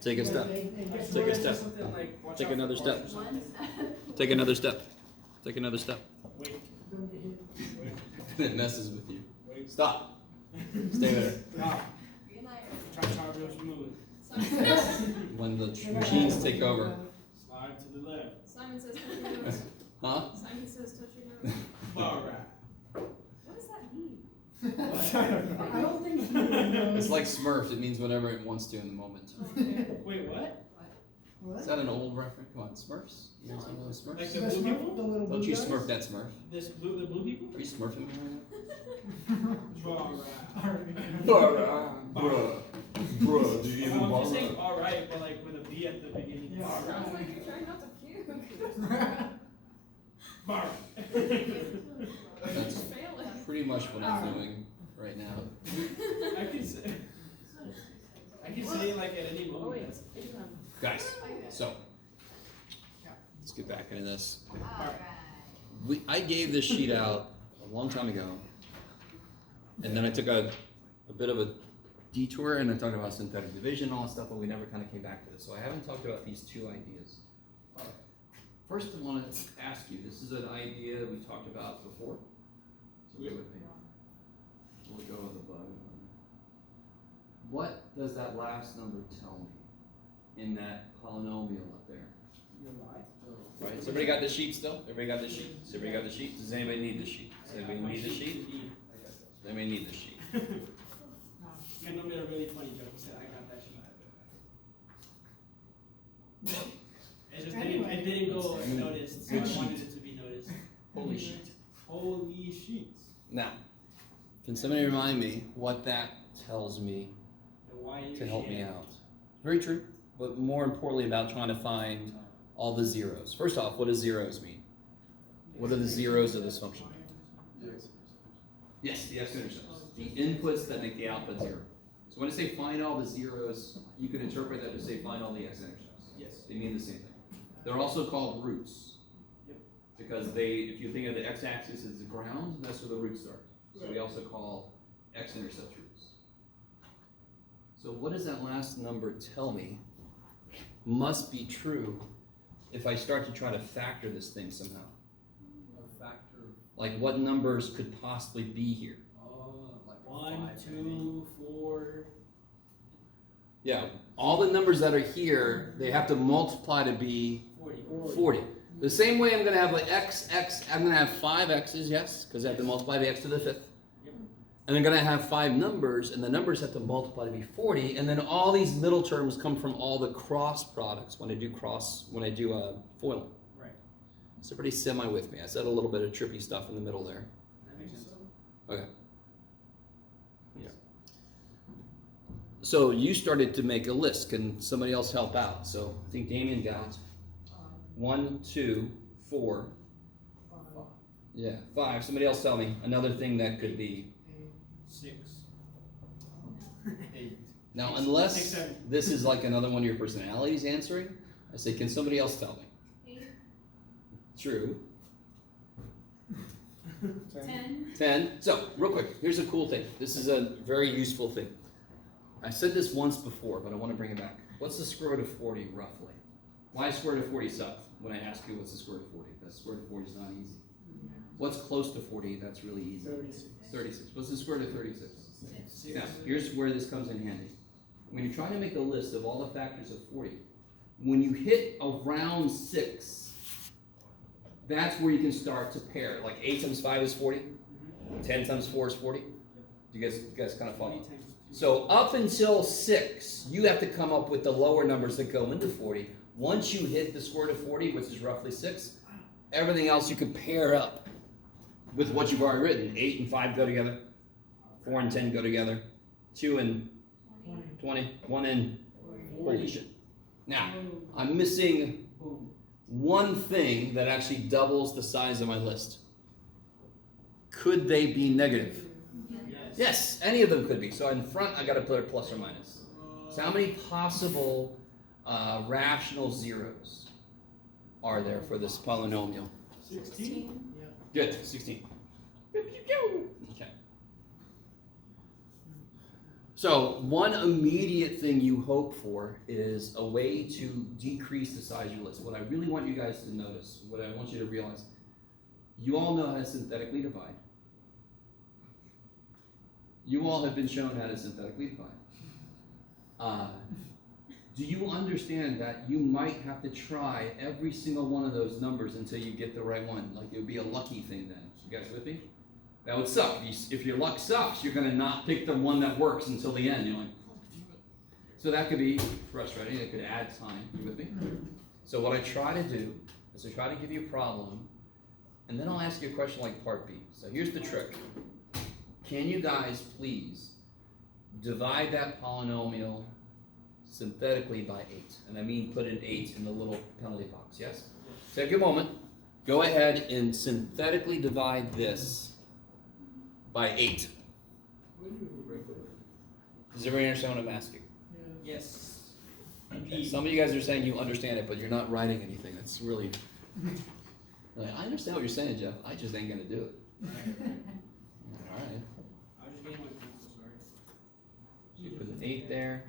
Take a step. Take a step. Take another step. Take another step. Take another step. It messes with you. Stop. Stay there. When the machines take over. Slide to the left. Simon says touch your nose. Huh? Simon says touch your nose. Alright. What does that mean? I don't think he knows. It's like Smurf. It means whatever it wants to in the moment. Wait, what? Is that an old reference? Come on, Smurfs? You guys know those Like Smurfs? the The blue Smurf, people? the little Don't blue you guys? Smurf that Smurf? The blue people? Are you Smurfing me right Alright. now? Bruh, do you even I'm just bother? saying alright, but like with a B at the beginning. Yeah. Sounds Alright. like you're trying not to puke. Bar. That's Fail it. pretty much what I'm doing right now. I can say it like at any Oh moment. wait, it's him. Guys, so let's get back into this. Alright. I gave this sheet out a long time ago, and then I took a bit of a detour and I talked about synthetic division and all that stuff, but we never kind of came back to this. So I haven't talked about these two ideas. First, I want to ask you, this is an idea that we talked about before. So bear with me. We'll go with the bug. What does that last number tell me in that polynomial up there? Right, so everybody got the sheet still? Everybody got the sheet? Does everybody got the sheet? Does anybody need the sheet? Does anybody need the sheet? Does anybody need the sheet? Kendall made a really funny joke. He said, I got that sheet. It just it didn't go unnoticed, so I Good wanted sheet. it to be noticed. Holy sheet. Holy sheets. Now, can somebody remind me what that tells me And why you to help me share. out? Very true, but more importantly about trying to find all the zeros. First off, what does zeros mean? What are the zeros of this function? Yes, the x-intercepts. The inputs that make the output zero. So when I say find all the zeros, you can interpret that to say find all the x-intercepts. Yes. They mean the same thing. They're also called roots. Yep. Because if you think of the x-axis as the ground, that's where the roots start. So we also call x-intercept roots. So what does that last number tell me must be true if I start to try to factor this thing somehow? A factor of, Like what numbers could possibly be here? like 1, 5, 2, 4. Yeah, all the numbers that are here, they have to multiply to be 40. The same way I'm going to have like I'm going to have 5 x's, yes, because I have to multiply the x to the 5th. Yep. And I'm going to have 5 numbers, and the numbers have to multiply to be 40, and then all these middle terms come from all the cross products when I do FOIL. Right. So pretty semi with me. I said a little bit of trippy stuff in the middle there. That makes sense. Okay. Yeah. So you started to make a list. Can somebody else help out? So I think Damien got 1, 2, 4. Yeah, 5. Somebody else tell me another thing that could be. 6. 8. Now, 6, unless 7. this is like another one of your personalities answering, I say, can somebody else tell me? 8, True. 10. 10. So, real quick, here's a cool thing. This is a very useful thing. I said this once before, but I want to bring it back. What's the square root of 40 roughly? Why is square root of 40 suck? When I ask you what's the square root of 40, the square root of 40 is not easy. What's close to 40? That's really easy. 36. What's the square root of 36? 6. Now, here's where this comes in handy. When you're trying to make a list of all the factors of 40, when you hit around 6, that's where you can start to pair. Like 8 times 5 is 40. 10 times 4 is 40. You guys kind of follow? So up until 6, you have to come up with the lower numbers that go into 40. Once you hit the square root of 40, which is roughly 6, everything else you can pair up with what you've already written. 8 and 5 go together. 4 and 10 go together. 2 and 20. 1 and 40. Shit. Now, I'm missing one thing that actually doubles the size of my list. Could they be negative? Yes, any of them could be. So in front, I got to put a plus or minus. So how many possible rational zeros are there for this polynomial? 16. Good, 16. Okay. So one immediate thing you hope for is a way to decrease the size of your list. What I really want you guys to notice, what I want you to realize, you all know how to synthetically divide. You all have been shown how to synthetically divide. Do you understand that you might have to try every single one of those numbers until you get the right one? Like it would be a lucky thing then. You guys with me? That would suck. If your luck sucks, you're going to not pick the one that works until the end. You're like, oh, damn it. So that could be frustrating. It could add time. You with me? So what I try to do is I try to give you a problem, and then I'll ask you a question like part B. So here's the trick. Can you guys please divide that polynomial synthetically by 8? And I mean put an 8 in the little penalty box, yes? Take a moment. Go ahead and synthetically divide this by 8. Does everybody understand what I'm asking? Yes. Okay. Some of you guys are saying you understand it, but you're not writing anything. That's really... Like, I understand what you're saying, Jeff. I just ain't gonna do it. All right. I was just getting my pencil, sorry. So you put an 8 there.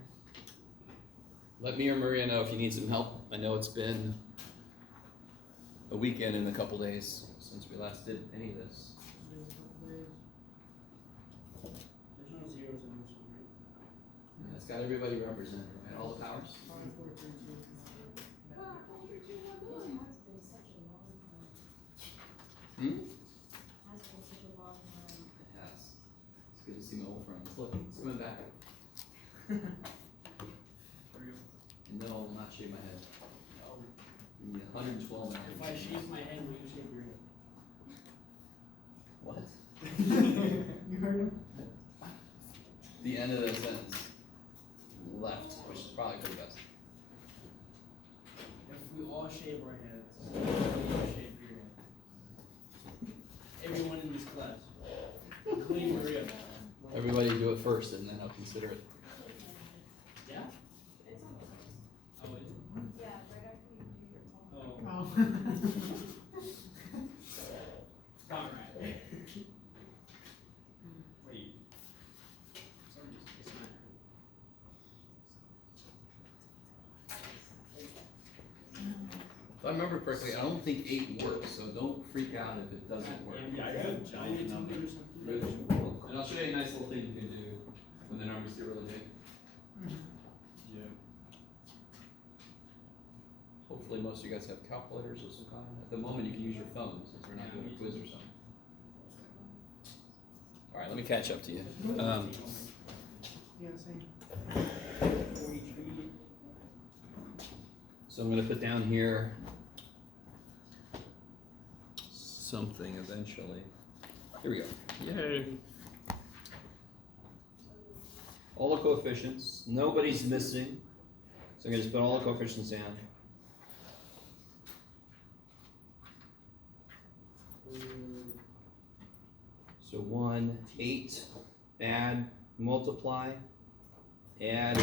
Let me or Maria know if you need some help. I know it's been a weekend and a couple days since we last did any of this. There's no zeros in this one, right? Yeah, it's got everybody represented, right? All the powers. 5, 4, 3, 2. Hmm? Has been such a long time. It has. It's good to see my old friends. Look, it's coming back. And then I'll not shave my head. Yeah, 112 hours. If I shave my head, will you shave your head? What? You heard him? The end of the sentence. Left, which is probably for the best. If we all shave our heads, will you shave your head? Everyone in this class, including Maria. Everybody do it first, and then I'll consider it. Yeah? It's on the list. Oh, is it? Yeah, right after you do your Oh. Oh. Alright. Wait. Sorry, it's not. If I remember correctly, I don't think 8 works, so don't freak out if it doesn't work. Yeah, I could change it to do something. And I'll show you a nice little thing you can do when the numbers get really big. Yeah. Hopefully most of you guys have calculators of some kind. At the moment you can use your phones since we're not doing a quiz or something. Alright, let me catch up to you. Yeah, same. 43. So I'm gonna put down here something eventually. Here we go. Yay. All the coefficients. Nobody's missing. So I'm gonna just put all the coefficients down. So 1, 8, add, multiply, add,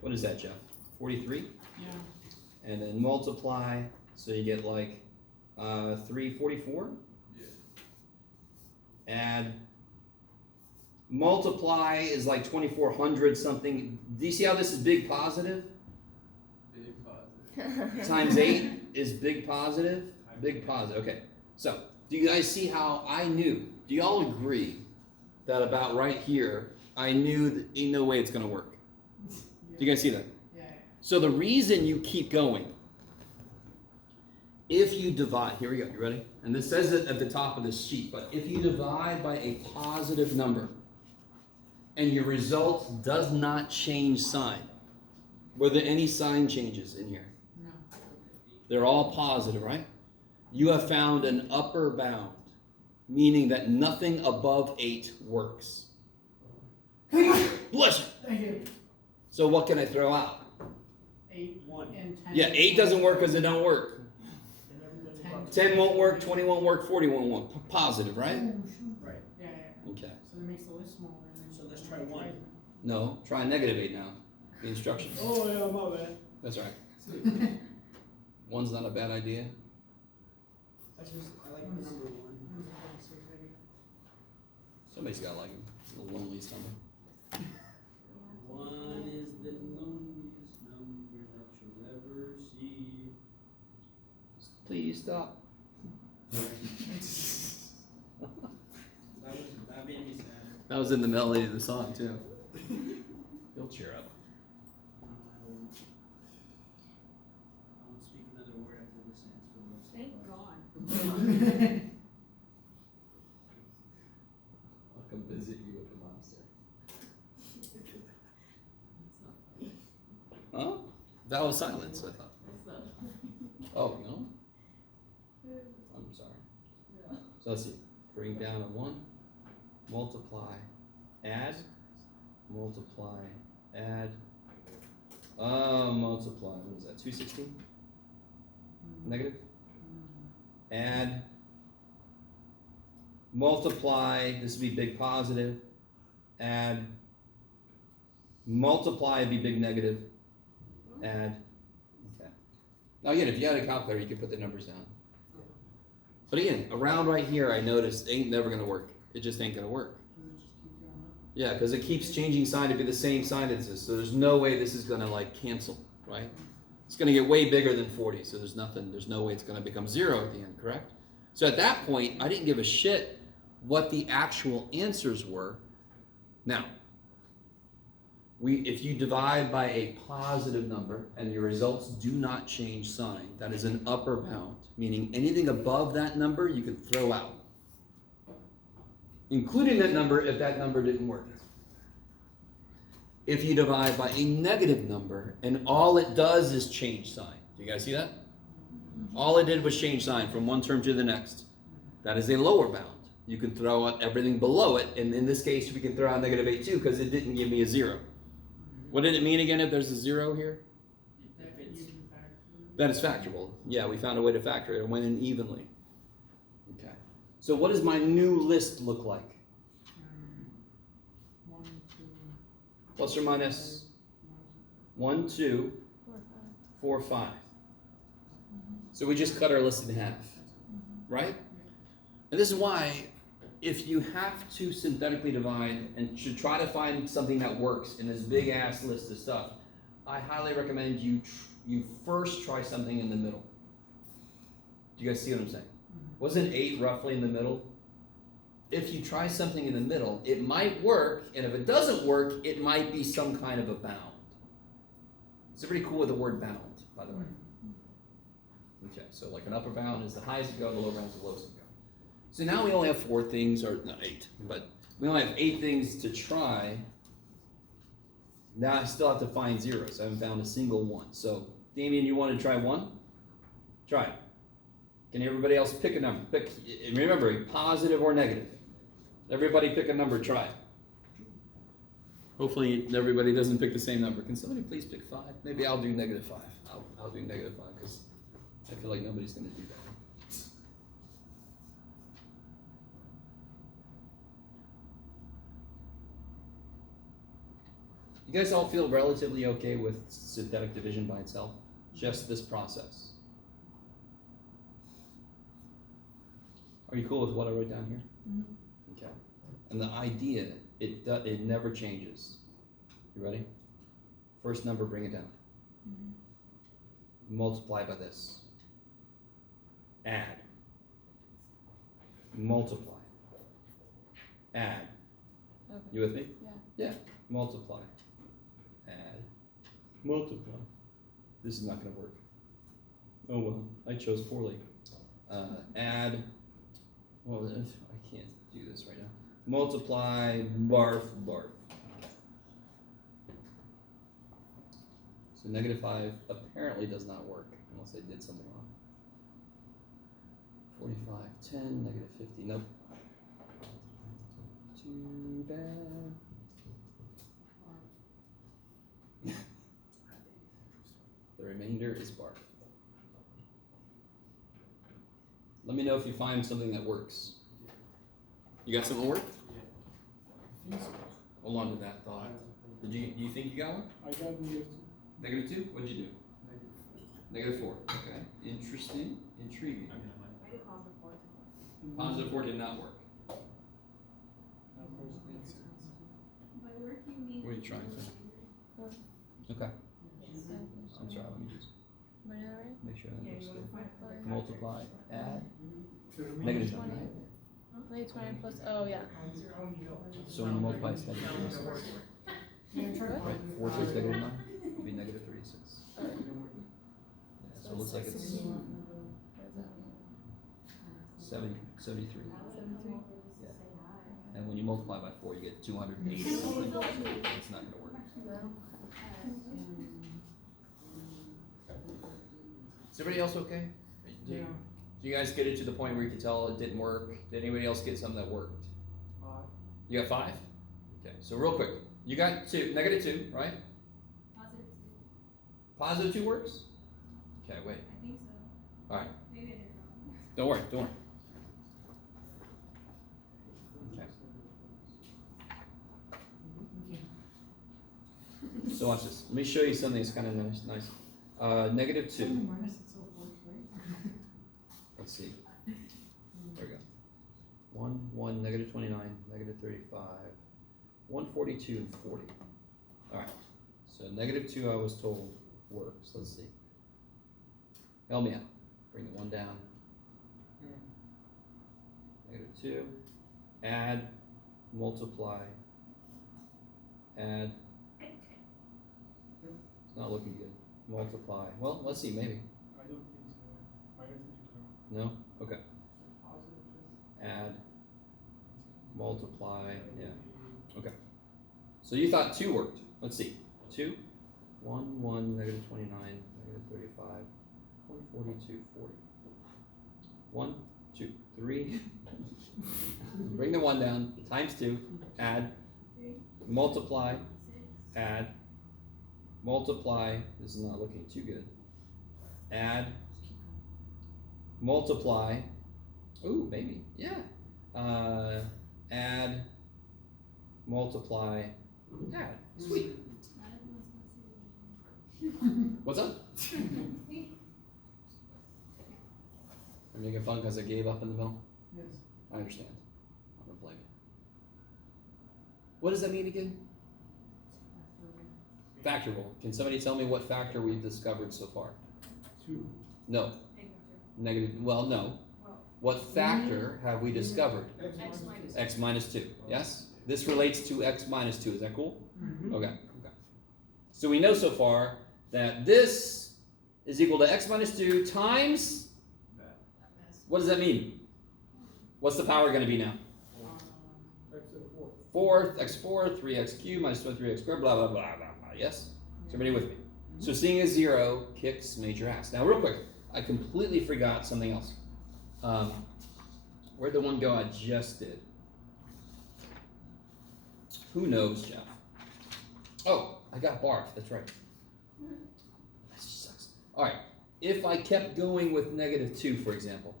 what is that, Jeff? 43? Yeah. And then multiply, so you get like 344? Yeah. Add, multiply is like 2400 something. Do you see how this is big positive? Big positive. Times 8 is big positive? Big positive, okay. So, do you guys see how I knew? Do you all agree that about right here, I knew that ain't no way it's gonna work? Do you guys see that? Yeah. So the reason you keep going, if you divide, here we go, you ready? And this says it at the top of this sheet, but if you divide by a positive number and your result does not change sign, were there any sign changes in here? No. They're all positive, right? You have found an upper bound, meaning that nothing above 8 works. Bless you. Thank you. So what can I throw out? 8 1. and 10. Yeah, 8 doesn't work because it don't work. And everybody 10 won't work, 20 won't work, 40 won't work. Positive, right? Oh, shoot. Right. Yeah, yeah. Okay. So that makes the list smaller. And then So let's try 1. No, try -8 now. The instructions. Oh, yeah, my bad. That's right. 1's not a bad idea. I like the number 1. Somebody's got like a lonely stomach. you stop? That made me sad. That was in the melody of the song too. You'll cheer up. I won't speak another word after this answer. Thank God. I'll come visit you at the monastery. Huh? That was silence, I thought. Oh, no? I'm sorry. So let's see. Bring down a 1. Multiply. Add. Multiply. Add. Multiply. What is that? 216? Negative? Add. Multiply. This would be big positive. Add. Multiply would be big negative. Add. Okay. Now again, if you had a calculator, you could put the numbers down. But again, around right here, I noticed ain't never gonna work. It just ain't gonna work. Yeah, because it keeps changing sign to be the same sign as this. So there's no way this is gonna like cancel, right? It's gonna get way bigger than 40. So there's no way it's gonna become 0 at the end, correct? So at that point, I didn't give a shit what the actual answers were. Now, if you divide by a positive number and your results do not change sign, that is an upper bound, meaning anything above that number you can throw out, including that number if that number didn't work. If you divide by a negative number and all it does is change sign, do you guys see that? All it did was change sign from one term to the next. That is a lower bound. You can throw out everything below it, and in this case we can throw out negative 8 too because it didn't give me a 0. What did it mean again if there's a 0 here? That is factorable. Yeah, we found a way to factor it. It went in evenly. Okay. So what does my new list look like? 1, 2, Plus or minus 1, 2, 4, 5. So we just cut our list in half, right? And this is why if you have to synthetically divide and should try to find something that works in this big ass list of stuff, I highly recommend you first try something in the middle. Do you guys see what I'm saying? Wasn't 8 roughly in the middle? If you try something in the middle, it might work, and if it doesn't work, it might be some kind of a bound. It's pretty cool with the word bound, by the way. Okay, so like an upper bound is the highest you go, the lower bound is the lowest you go. So now we only have 4 things, or not 8, but we only have 8 things to try. Now I still have to find zeros. I haven't found a single one. So, Damien, you want to try 1? Try it. Can everybody else pick a number? Pick, remember, positive or negative. Everybody pick a number, try it. Hopefully everybody doesn't pick the same number. Can somebody please pick 5? Maybe I'll do negative 5. I'll do negative 5 because I feel like nobody's going to do that. You guys all feel relatively okay with synthetic division by itself? Just this process? Are you cool with what I wrote down here? Mm-hmm. Okay. And the idea, it never changes. You ready? First number, bring it down. Mm-hmm. Multiply by this. Add. Multiply. Add. Okay. You with me? Yeah. Yeah. Multiply. Add. Multiply. This is not going to work. Oh well, I chose poorly. Add. Well, I can't do this right now. Multiply, barf, barf. So negative 5 apparently does not work unless I did something wrong. 45, 10, negative 50, nope. Too bad. The remainder is barf. Let me know if you find something that works. You got something that worked? Yeah. Hold on to that thought. Do you think you got one? I got negative 2. Negative 2? What'd you do? Negative 4. Okay. Interesting. Intriguing. I did positive 4. Positive 4 did not work. By work you mean? What are you trying to say? Okay. I'm sorry, let me just. I know that right? Make sure that Yeah, looks you good. wanna find. Multiply, add, To the mean. negative 9, 20. right? Negative 20 plus, oh yeah. So when you multiply, it's negative That was 36. work. Yeah, try What? Right, 4 times negative 9 would be negative 36. Alright. Yeah, so it looks like it's 16. What is that? 73. 73. And when you multiply by 4, you get 280 something. It's not gonna work. No. Is everybody else okay? Yeah. Do you guys get it to the point where you can tell it didn't work? Did anybody else get something that worked? You got 5? Okay, so real quick. You got 2, negative 2, right? Positive 2 works? Okay, wait. I think so. Alright. Maybe I did it wrong. Don't worry, don't worry. Okay. So watch this. Let me show you something that's kind of nice. Negative 2. Minus itself works, right? Let's see. There we go. 1, 1, negative 29, negative 35, 142, and 40. Alright. So negative 2 I was told works. Let's see. Help me out. Bring the 1 down. Negative 2. Add, multiply, add. It's not looking good. Multiply. Well, let's see, maybe. I don't think so. Minus it. No? Okay. Positive. Add, multiply, yeah. Okay. So you thought 2 worked. Let's see. 2, 1, 1, negative 29, negative 35, 142, 40. 1, 2, 3. Bring the 1 down. Times 2. Add. Multiply. Add. Multiply. This is not looking too good. Add. Multiply. Ooh, maybe. Yeah. Add. Multiply. Add. Sweet. What's up? I'm making fun because I gave up in the middle. Yes. I understand. I don't blame you. What does that mean again? Factor rule. Can somebody tell me what factor we've discovered so far? 2. No. Negative. Well, no. What factor have we discovered? X minus X minus 2. Yes? This relates to X minus 2. Is that cool? Mm-hmm. Okay. Okay. So we know so far that this is equal to X minus 2 times. What does that mean? What's the power going to be now? X to the 4th. 4th, x 4th, 3x cubed minus 23x squared, blah, blah, blah, blah, blah. Yes? Is everybody with me? So seeing a 0 kicks major ass. Now, real quick, I completely forgot something else. Where'd the one go I just did? Who knows, Jeff? Oh, I got barf. That's right. That just sucks. All right. If I kept going with negative 2, for example.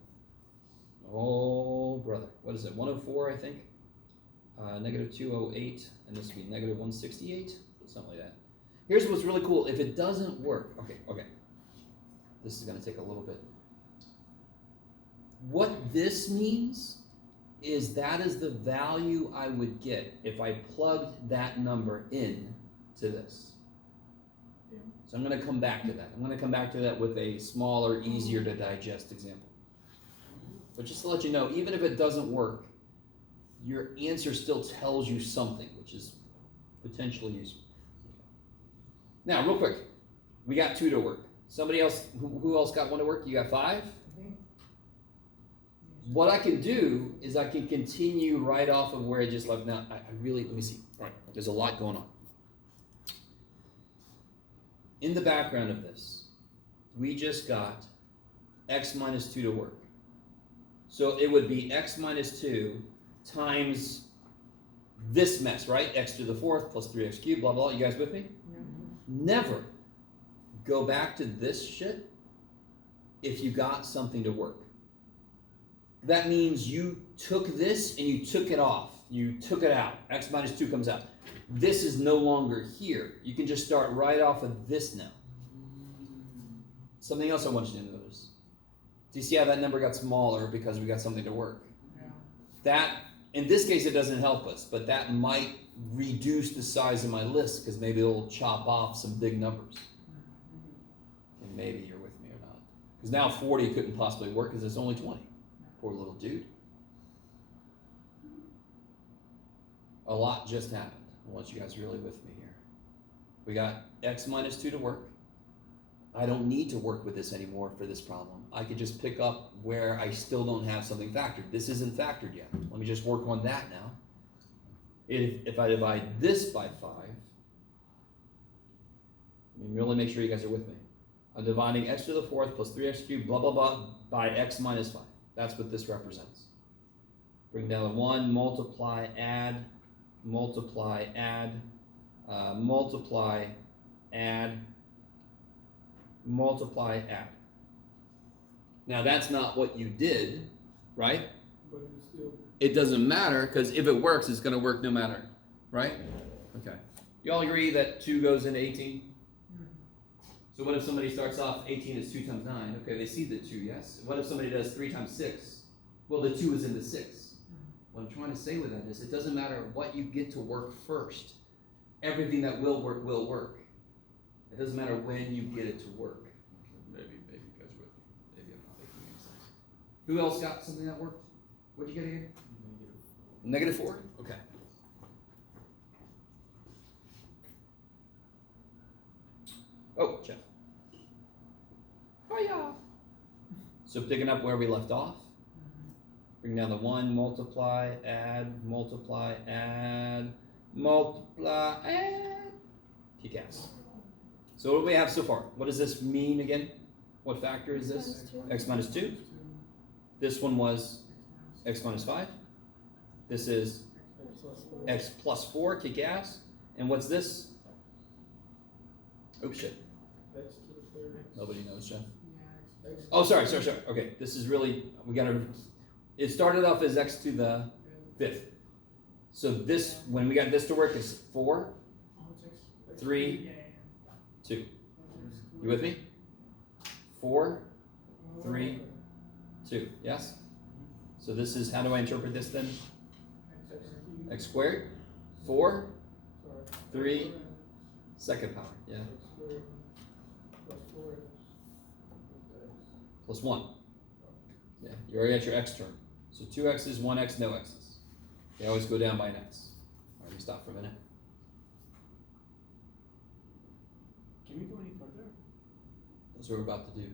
Oh, brother. What is it? 104, I think. Negative 208, and this would be negative 168, something like that. Here's what's really cool. If it doesn't work, okay. This is going to take a little bit. What this means is that is the value I would get if I plugged that number in to this. So I'm going to come back to that. I'm going to come back to that with a smaller, easier to digest example. But just to let you know, even if it doesn't work, your answer still tells you something, which is potentially useful. Now, real quick, we got 2 to work. Somebody else, who else got 1 to work? You got 5? What I can do is I can continue right off of where I just left. Now, I really, let me see. All right, there's a lot going on. In the background of this, we just got x minus 2 to work. So it would be x minus 2 times this mess, right? X to the 4th plus 3x cubed, blah, blah, blah. You guys with me? Never go back to this shit if you got something to work. That means you took this and you took it off. You took it out. X minus 2 comes out. This is no longer here. You can just start right off of this now. Something else I want you to notice. Do you see how that number got smaller because we got something to work? Yeah. That, in this case, it doesn't help us, but that might reduce the size of my list because maybe it'll chop off some big numbers. And maybe you're with me, Because now 40 couldn't possibly work because it's only 20. Poor little dude. A lot just happened. I want you guys really with me here. We got x minus 2 to work. I don't need to work with this anymore for this problem. I could just pick up where I still don't have something factored. This isn't factored yet. Let me just work on that now. If I divide this by 5, let me really make sure you guys are with me. I'm dividing x to the 4th plus 3x cubed, blah, blah, blah, by x minus 5. That's what this represents. Bring down the 1, multiply, add, multiply, add, multiply, add, multiply, add. Now that's not what you did, right? But it's still, It doesn't matter, because if it works, it's going to work no matter, right? Okay. You all agree that 2 goes into 18? So what if somebody starts off 18 is 2 times 9? Okay, they see the 2, yes? What if somebody does 3 times 6? Well, the 2 is in the 6. What I'm trying to say with that is it doesn't matter what you get to work first. Everything that will work will work. It doesn't matter when you get it to work. Maybe you guys with me. Maybe I'm not making any sense. Who else got something that worked? What'd you get again? -4? Okay. Oh, Jeff. Hiya. So picking up where we left off. Bring down the 1, multiply, add, multiply, add, multiply, add. Kick ass. So what do we have so far? What does this mean again? What factor is this? X minus 2. This one was x minus 5. This is x plus 4, kick ass. And what's this? Oh shit. x to the 3rd. Nobody knows, Jeff. X Oh, sorry. Okay, this is really, it started off as x to the 5th. So this, when we got this to work, is 4, 3, 2. You with me? 4, 3, 2. Yes? So this is, how do I interpret this then? X squared, 4, 3, second power. Yeah. X squared plus 4x Plus 1. Yeah, you already got your x term. So 2 x's, 1 x, no x's. They always go down by an x. All right, let me stop for a minute. Can we go any further? That's what we're about to do.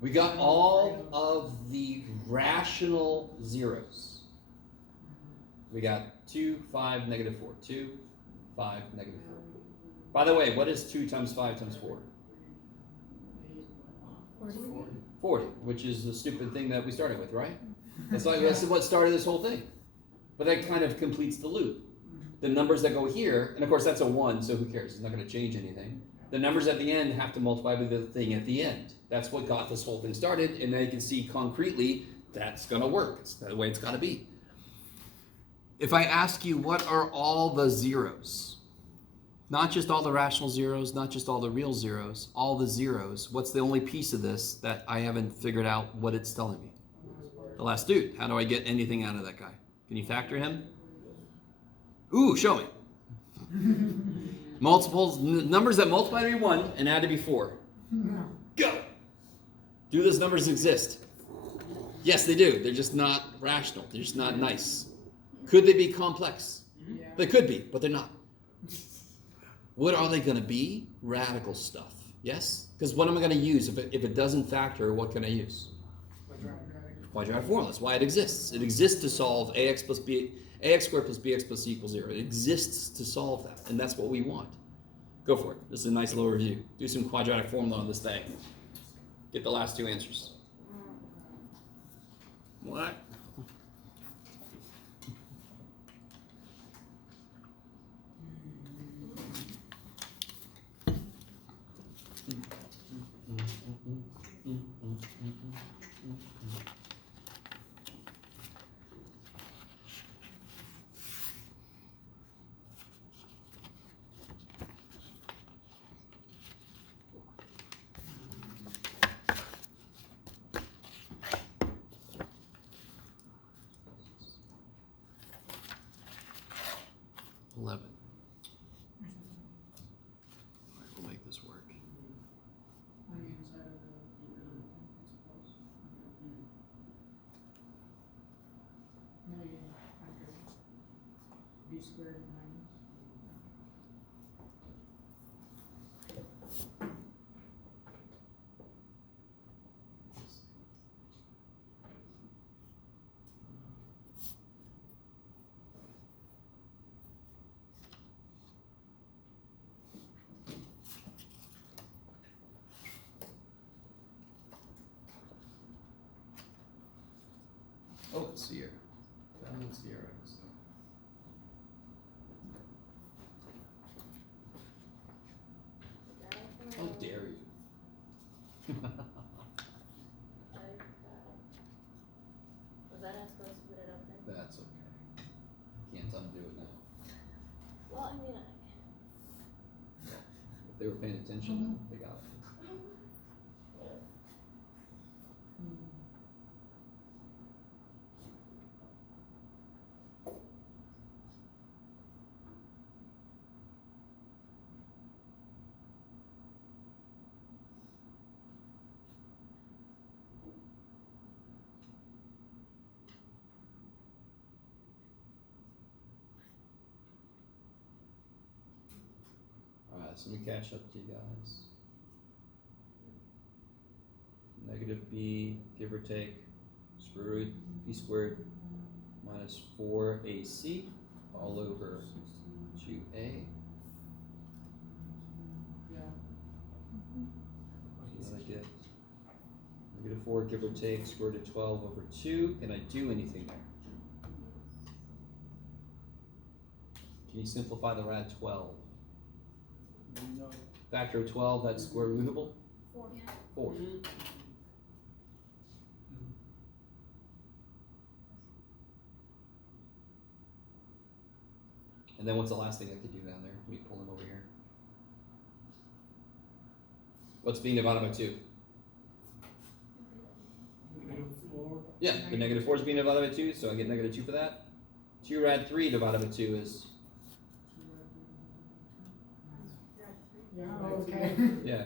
We got all of the rational zeros. We got 2, 5, -4. 2, 5, -4. By the way, what is 2 times 5 times 4? 40, which is the stupid thing that we started with, right? That's what started this whole thing. But that kind of completes the loop. The numbers that go here, and of course that's a 1, so who cares? It's not going to change anything. The numbers at the end have to multiply with the thing at the end. That's what got this whole thing started, and now you can see concretely that's going to work. It's the way it's got to be. If I ask you, what are all the zeros? Not just all the rational zeros, not just all the real zeros, all the zeros. What's the only piece of this that I haven't figured out what it's telling me? The last dude. How do I get anything out of that guy? Can you factor him? Ooh, show me. Multiples, numbers that multiply to be 1 and add to be 4. No. Go! Do those numbers exist? Yes, they do. They're just not rational. They're just not nice. Could they be complex? Yeah. They could be, but they're not. What are they going to be? Radical stuff. Yes? Because what am I going to use? If it doesn't factor, what can I use? Quadratic formula. That's why it exists. It exists to solve ax squared plus bx plus c equals 0. It exists to solve that, and that's what we want. Go for it. This is a nice little review. Do some quadratic formula on this thing. Get the last 2 answers. What? We'll make this work. On the inside of the B squared minus. Oh, it's Sierra. Found Sierra. How dare you? Was that not supposed to put it up there? That's okay. Can't undo it now. Well, I mean, If they were paying attention, then they got it. Alright, so let me catch up to you guys. Negative b, give or take, square root b squared minus 4ac all over 2a. Yeah. What I get? Negative 4, give or take, square root of 12 over 2. Can I do anything there? Can you simplify the rad 12? No. Factor of 12, that's square rootable? 4. 4. And then what's the last thing I could do down there? Let me pull him over here. What's being divided by 2? -4. Yeah, the negative 4 is being divided by 2, so I get negative 2 for that. 2 rad 3 divided by 2 is, Yeah, okay. yeah.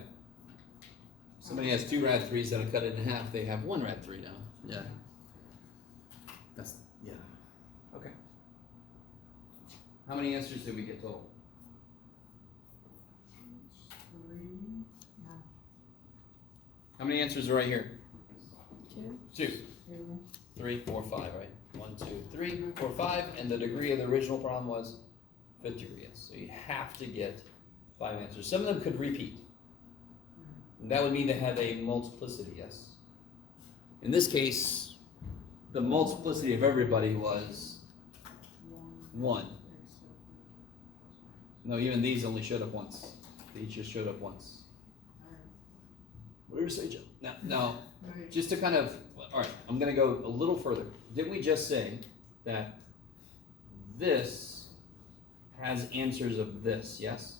Somebody has 2 rad 3s that'll cut it in half, they have 1 rad 3 now. Yeah. That's, yeah. Okay. How many answers did we get total? 3. How many answers are right here? 2. 2. 3, 4, 5, right? 1, 2, 3, 4, 5, and the degree of the original problem was 5th degree, yes. So you have to get 5 answers. Some of them could repeat. And that would mean they have a multiplicity, yes. In this case, the multiplicity of everybody was 1. No, even these only showed up once. They each just showed up once. Where's Sage? Now, just to kind of, all right, I'm going to go a little further. Didn't we just say that this has answers of this, yes?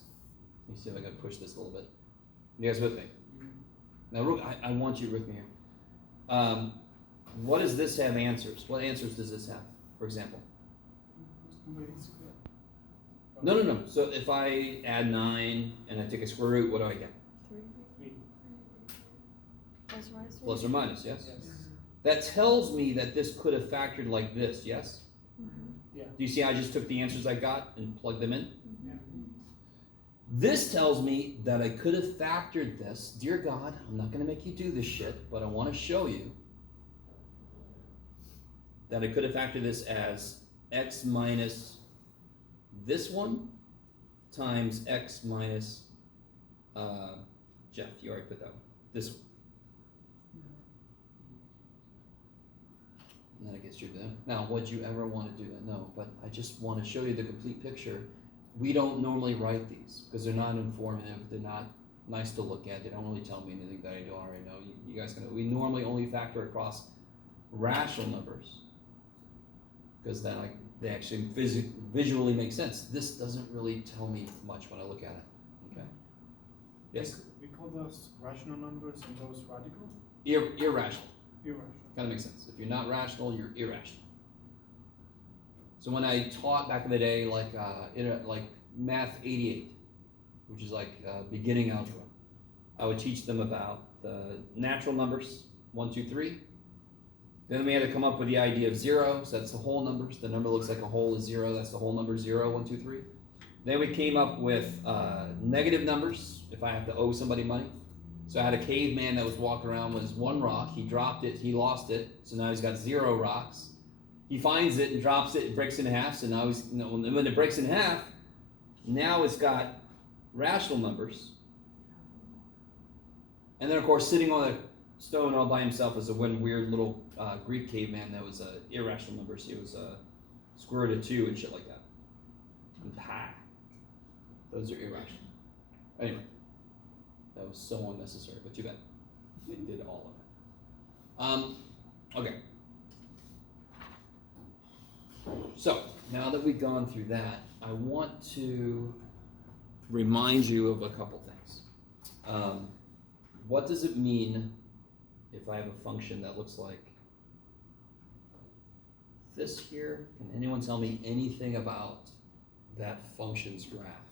Let me see if I can push this a little bit. You guys with me? Now, I want you with me here. What does this have answers? What answers does this have, for example? No. So if I add 9 and I take a square root, what do I get? 3. Plus or minus 3? Plus or minus, yes? Yes. That tells me that this could have factored like this, yes? Mm-hmm. Yeah. Do you see I just took the answers I got and plugged them in? Yeah. This tells me that I could have factored this. Dear God, I'm not going to make you do this shit, but I want to show you that I could have factored this as x minus this one times x minus, Jeff, you already put that one, this one. And then it gets you to them. Now, would you ever want to do that? No, but I just want to show you the complete picture. We don't normally write these because they're not informative. They're not nice to look at. They don't really tell me anything that I don't already know. You guys can. We normally only factor across rational numbers because then they actually visually make sense. This doesn't really tell me much when I look at it. Okay. Yes. We call those rational numbers and those radical? Irrational. Irrational. Kind of makes sense. If you're not rational, you're irrational. So when I taught back in the day, like Math 88, which is like beginning algebra, I would teach them about the natural numbers, 1, 2, 3, Then we had to come up with the idea of 0, so that's the whole numbers. The number looks like a whole is 0, that's the whole number 0, 1, 2, 3. Then we came up with negative numbers, if I have to owe somebody money. So I had a caveman that was walking around with his 1 rock, he dropped it, he lost it, so now he's got 0 rocks. He finds it and drops it, it breaks in half, so now when it breaks in half, now it's got rational numbers. And then of course sitting on a stone all by himself is a one weird little Greek caveman that was irrational numbers. It was square root of 2 and shit like that. And pi. Those are irrational. Anyway, that was so unnecessary, but too bad. They did all of it. Okay. So, now that we've gone through that, I want to remind you of a couple things. What does it mean if I have a function that looks like this here? Can anyone tell me anything about that function's graph?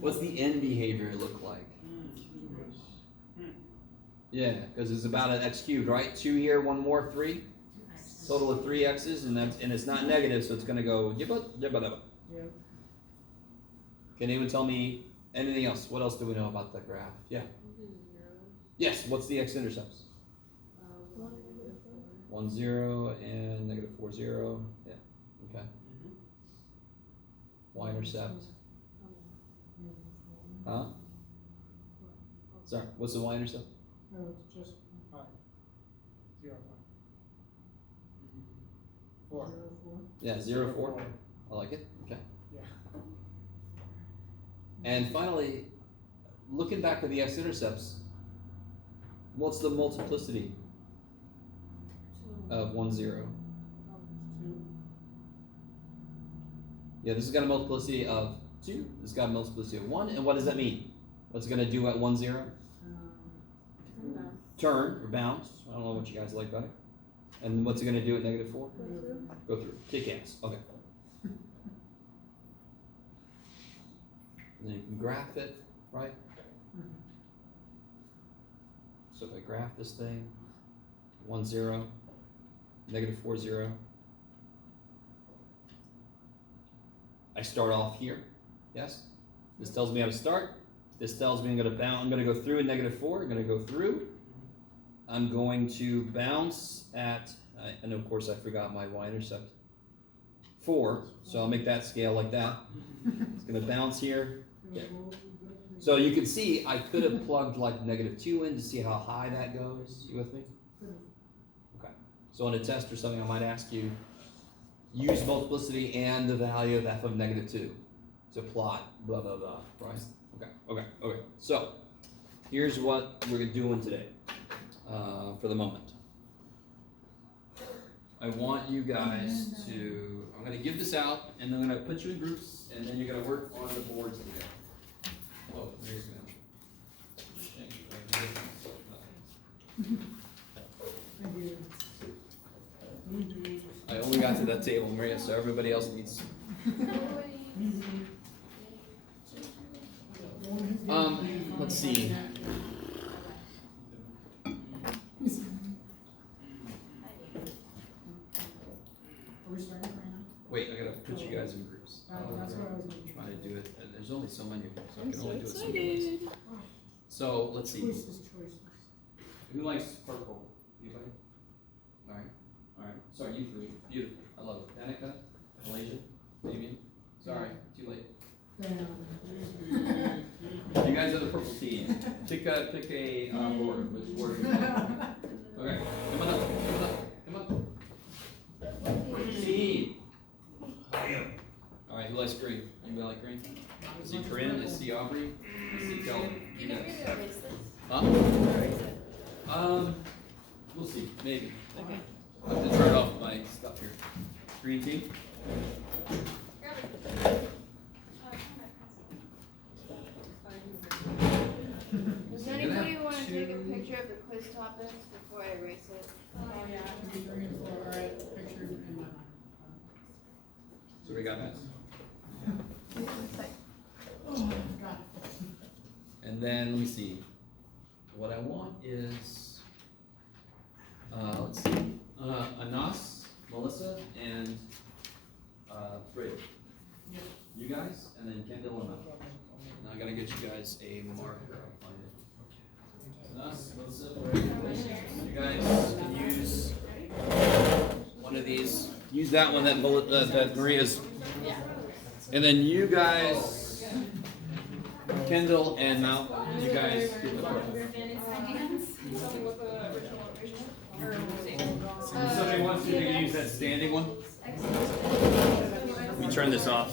What's the end behavior look like? Yeah, because it's about an x cubed, right? 2 here, 1 more, 3. Total of 3 x's, and it's not negative, so it's going to go yibba. Yep. Can anyone tell me anything else? What else do we know about that graph? Yeah. Yes. What's the x-intercepts? 1, 0, and negative 4, 0. Yeah. Okay. Y-intercept. Huh? Sorry. What's the y-intercept? No, it's just 5. 0, 5. 4. 4. Yeah, 0, 4. I like it. Okay. Yeah. And finally, looking back at the x-intercepts, what's the multiplicity of 1, 0? 2. Yeah, this has got a multiplicity of 2. This has got a multiplicity of 1. And what does that mean? What's it going to do at 1, 0? Turn or bounce. I don't know what you guys like better. And what's it going to do at negative 4? Go through. Kick ass. Okay. And then you can graph it, right? So if I graph this thing, 1, 0, negative 4, 0. I start off here. Yes? This tells me how to start. This tells me I'm going to bounce. I'm going to go through at negative 4. I'm going to go through. I'm going to bounce at, and of course I forgot my y-intercept, 4. So I'll make that scale like that. It's going to bounce here. Yeah. So you can see I could have plugged like negative 2 in to see how high that goes. You with me? Okay. So on a test or something I might ask you, use multiplicity and the value of f of negative 2 to plot blah blah blah, right? Okay. So here's what we're doing today for the moment. I want you guys to, I'm going to give this out and I'm going to put you in groups and then you're going to work on the boards together. Oh, there's I only got to that table, Maria, so everybody else needs. Let's see. Wait, I gotta put you guys in groups. That's what I was gonna Try to do it. There's only so many of them, so I I'm can so only do it so many ways. excited. So let's see. Choices. Who likes purple? Anybody? Alright. Sorry, you three. Beautiful. I love it. Danica, Malaysia, Damien. Sorry, too late. You guys are the purple team. Pick a board. Which board? Okay. Come on up. Team. Alright, who likes green? Anybody like green? I see Corinne, I see Aubrey, I see Kelly. You know where to erase this? Huh? We'll see, maybe. Okay. I have to turn off my stuff here. Green team? Does anybody want to take a picture of the quiz topics before I erase it? So we got that. And then let me see. What I want is, let's see, Anas, Melissa, and Fred. You guys, and then Kendall and I. Now I gotta get you guys a marker. I'll find it. Anas, Melissa, Fred. You guys can use one of these. Use that one that Maria's. And then you guys, Kendall and Mount, you guys get the book. If somebody wants to use that standing one. Let me turn this off.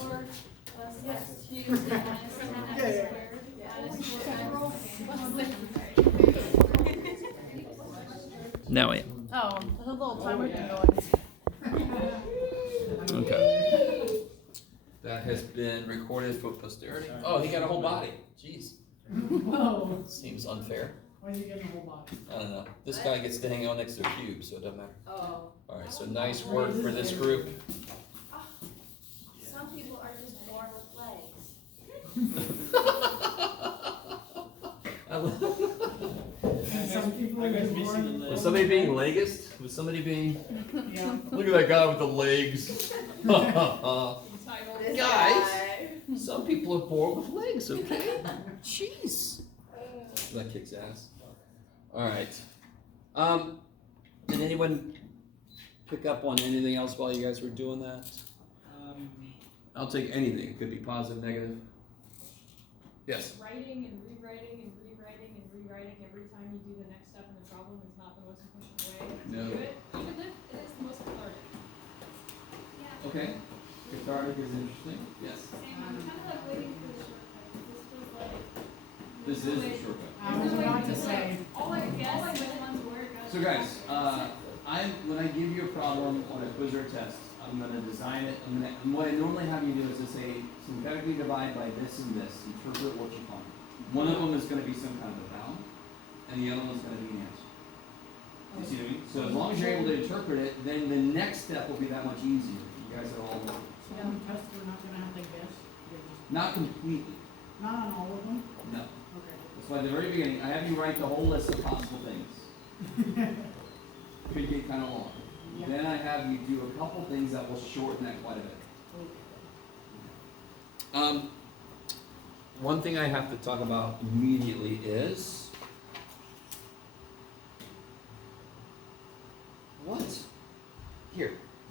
Now I am. Oh, there's a little timer thing going. Okay. That has been recorded for posterity. Oh, he got a whole body. Jeez. Oh, Seems unfair. why are you getting a whole body? I don't know. This guy gets to hang out next to a cube, so it doesn't matter. Oh. Alright, so nice work for this group. Some people are just born with legs. I love- Some people I are guess just missing born. the Was somebody being legist? Was somebody being, Yeah. look at that guy with the legs. This Guys. guy. Some people are born with legs, okay? Jeez. That kicks ass. Alright. Did anyone pick up on anything else while you guys were doing that? I'll take anything. It could be positive, negative. Yes. Writing and rewriting and rewriting and rewriting every time you do the next step in the problem is not the most efficient way to No. do it, even if it is the most cathartic. Okay. Cathartic is interesting. Yes. Same, I'm kind of like waiting for the shortcut. This is a shortcut. I was about to say. All I really want to work. So guys, when I give you a problem on a quiz or a test, I'm gonna design it. And what I normally have you do is to say synthetically divide by this and this. Interpret what you find. One of them is gonna be some kind of a bound, and the other one's gonna be an answer. You see what I mean? So as long as you're able to interpret it, then the next step will be that much easier. You guys are all So on the test, we're not gonna have to guess? You're just- not completely. Not on all of them? No. Okay. That's why at the very beginning, I have you write the whole list of possible things. Could get kind of long. Yeah. Then I have you do a couple things that will shorten that quite a bit. One thing I have to talk about immediately is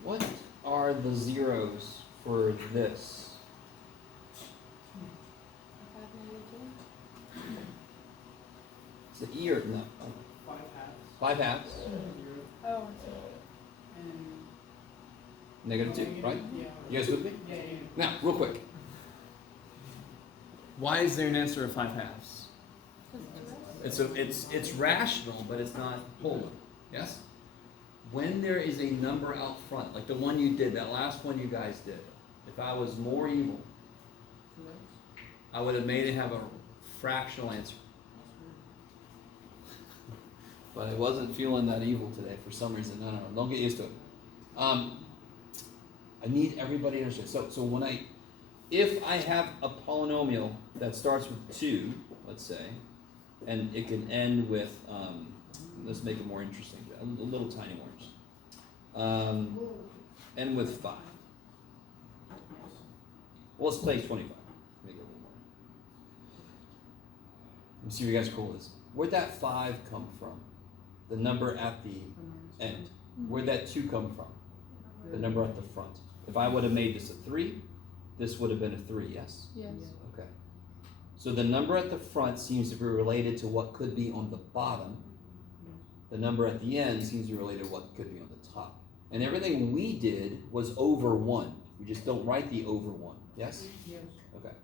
what are the zeros for this? Is it E or no? 5 halves. 5 halves, Oh, And. -2, right? Yeah. You guys with me? Yeah, yeah. Now, real quick. Why is there an answer of 5 halves? It's rational, but it's not polar. Yes? When there is a number out front, like the one you did, that last one you guys did, if I was more evil, I would have made it have a fractional answer. But I wasn't feeling that evil today for some reason. I don't know. Don't get used to it. I need everybody to understand. So if I have a polynomial that starts with 2, let's say, and it can end with, let's make it more interesting, a little tiny more interesting. End with 5. Well, let's play 25. Make it a little more. Let me see if you guys are cool with this. Where'd that 5 come from? The number at the end. Where'd that 2 come from? The number at the front. If I would have made this a 3, this would have been a 3, yes? yes. Okay. So the number at the front seems to be related to what could be on the bottom. The number at the end seems to be related to what could be on the top. And everything we did was over 1. We just don't write the over 1. Yes? Yes. Okay.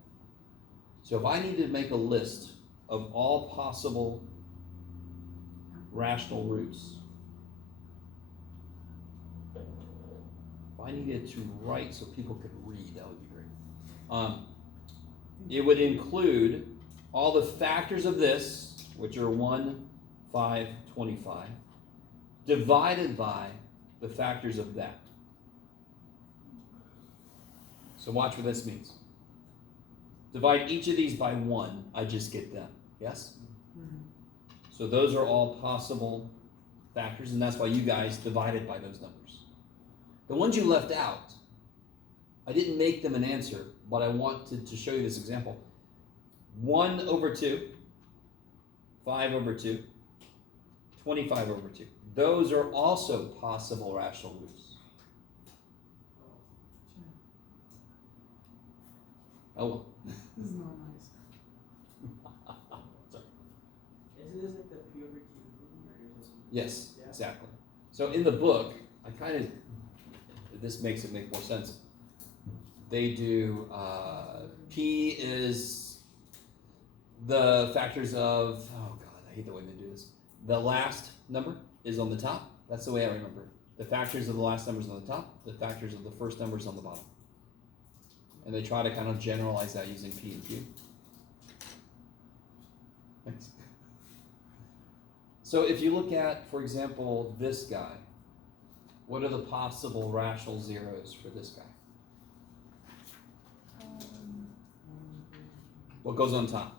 So if I need to make a list of all possible rational roots, if I needed to write so people could read, that would be great. It would include all the factors of this, which are 1, 5, 25, divided by the factors of that. So watch what this means. Divide each of these by 1, I just get them. Yes? So those are all possible factors, and that's why you guys divided by those numbers. The ones you left out, I didn't make them an answer, but I wanted to show you this example. 1 over 2, 5 over 2, 25 over 2. Those are also possible rational roots. Oh well. This is not nice. Sorry. Isn't this like the P over Q thing, or is this? Yes, Yeah. exactly. So in the book, I kind of, this makes it make more sense. They do, P is the factors of, oh God, I hate the way they do this. The last number is on the top. That's the way I remember it. The factors of the last number is on the top. The factors of the first number is on the bottom. And they try to kind of generalize that using P and Q. Thanks. So if you look at, for example, this guy, what are the possible rational zeros for this guy? What goes on top?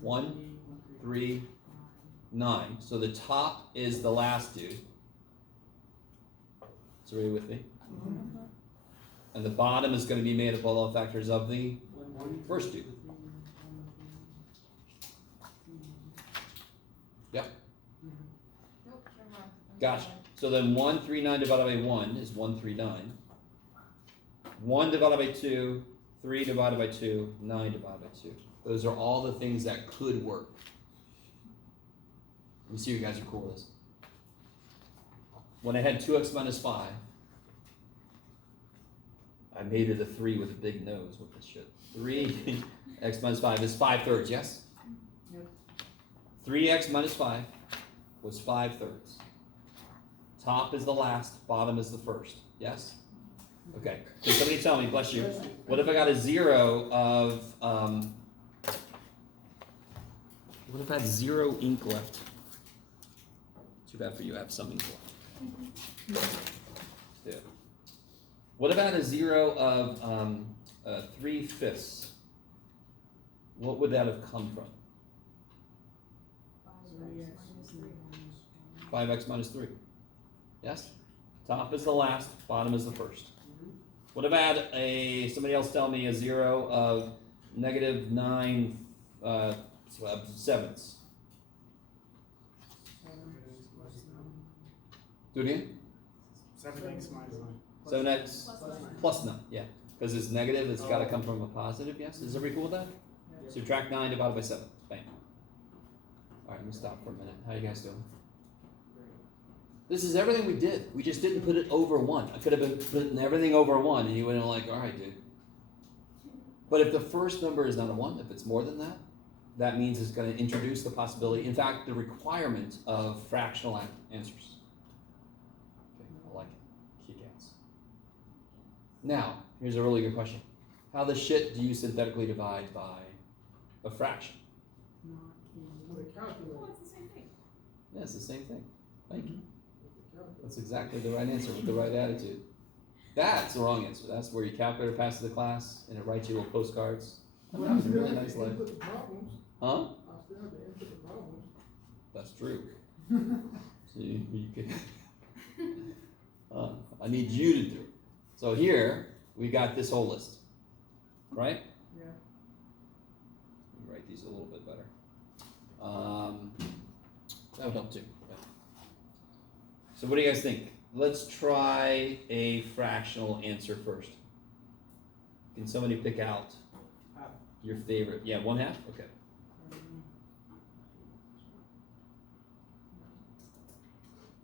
1, 3, 9. So the top is the last dude. So are you with me? And the bottom is going to be made up of all the factors of the first dude. Yep. Nope, never mind. I'm Gotcha. sorry. So then 139 divided by 1 is 139. 1 divided by 2, 3 divided by 2, 9 divided by 2. Those are all the things that could work. Let me see if you guys are cool with this. When I had 2x minus 5, I made it a 3 with a big nose with this shit. 3x minus 5 is 5/3, yes? Yep. 3x minus 5 was 5/3. Top is the last, bottom is the first, yes? Okay, can somebody tell me, bless you, what if I got a 0 of, what if I had 0 ink left? Too bad for you, I have some ink left. Yeah. What about a 0 of 3/5? What would that have come from? 5x minus 3. Yes? Top is the last, bottom is the first. What about somebody else tell me a 0 of negative 9 sevenths? Do it again? 7x minus 9. 7x plus 9, yeah. Because it's negative, it's got to come from a positive, yes? Is everybody cool with that? Subtract 9 divided by 7. Bam. Alright, let me stop for a minute. How you guys doing? This is everything we did. We just didn't put it over 1. I could have been putting everything over 1 and you would have been like, alright, dude. But if the first number is not a 1, if it's more than that, that means it's going to introduce the possibility, in fact, the requirement of fractional answers. Okay, I like it. Kick ass. Now, here's a really good question. How the shit do you synthetically divide by a fraction? With a calculator. Well, it's the same thing. Yeah, it's the same thing. Thank you. That's exactly the right answer with the right attitude. That's the wrong answer. That's where your calculator passes the class and it writes you little postcards. I'm having a really nice life. Huh? I still have to answer the problems. That's true. So you can. I need you to do it. So here we got this whole list, right? Yeah. Let me write these a little bit better. That would help too. Yeah. So what do you guys think? Let's try a fractional answer first. Can somebody pick out your favorite? Yeah, 1/2? Okay.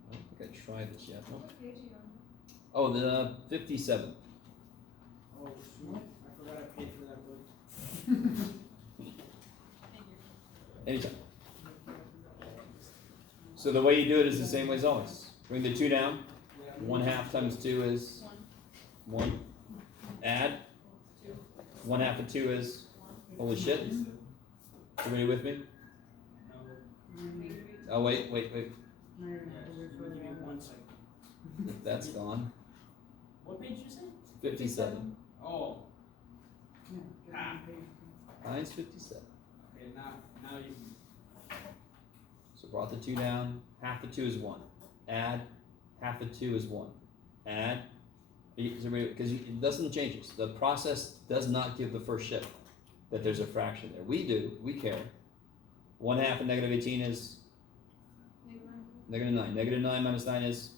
I don't think I tried this yet. No. What page are you on? Oh, the 57. Oh, shoot. I forgot I paid for that book. Thank you. Anytime. So the way you do it is the same way as always. Bring the 2 down. 1/2 times 2 is 1. Add. 1/2 of 2 is, holy shit. Everybody with me? Oh, wait. Yeah, give me 1 second. That's gone. What page did you say? 57. Oh, Mine's 57. okay, now you can. brought the 2 down, half the 2 is 1. Add, half the 2 is 1. Add, because it doesn't change it. The process does not give the first shift that there's a fraction there. We do, we care. 1/2 of negative 18 is negative 9. Negative 9 minus 9 is?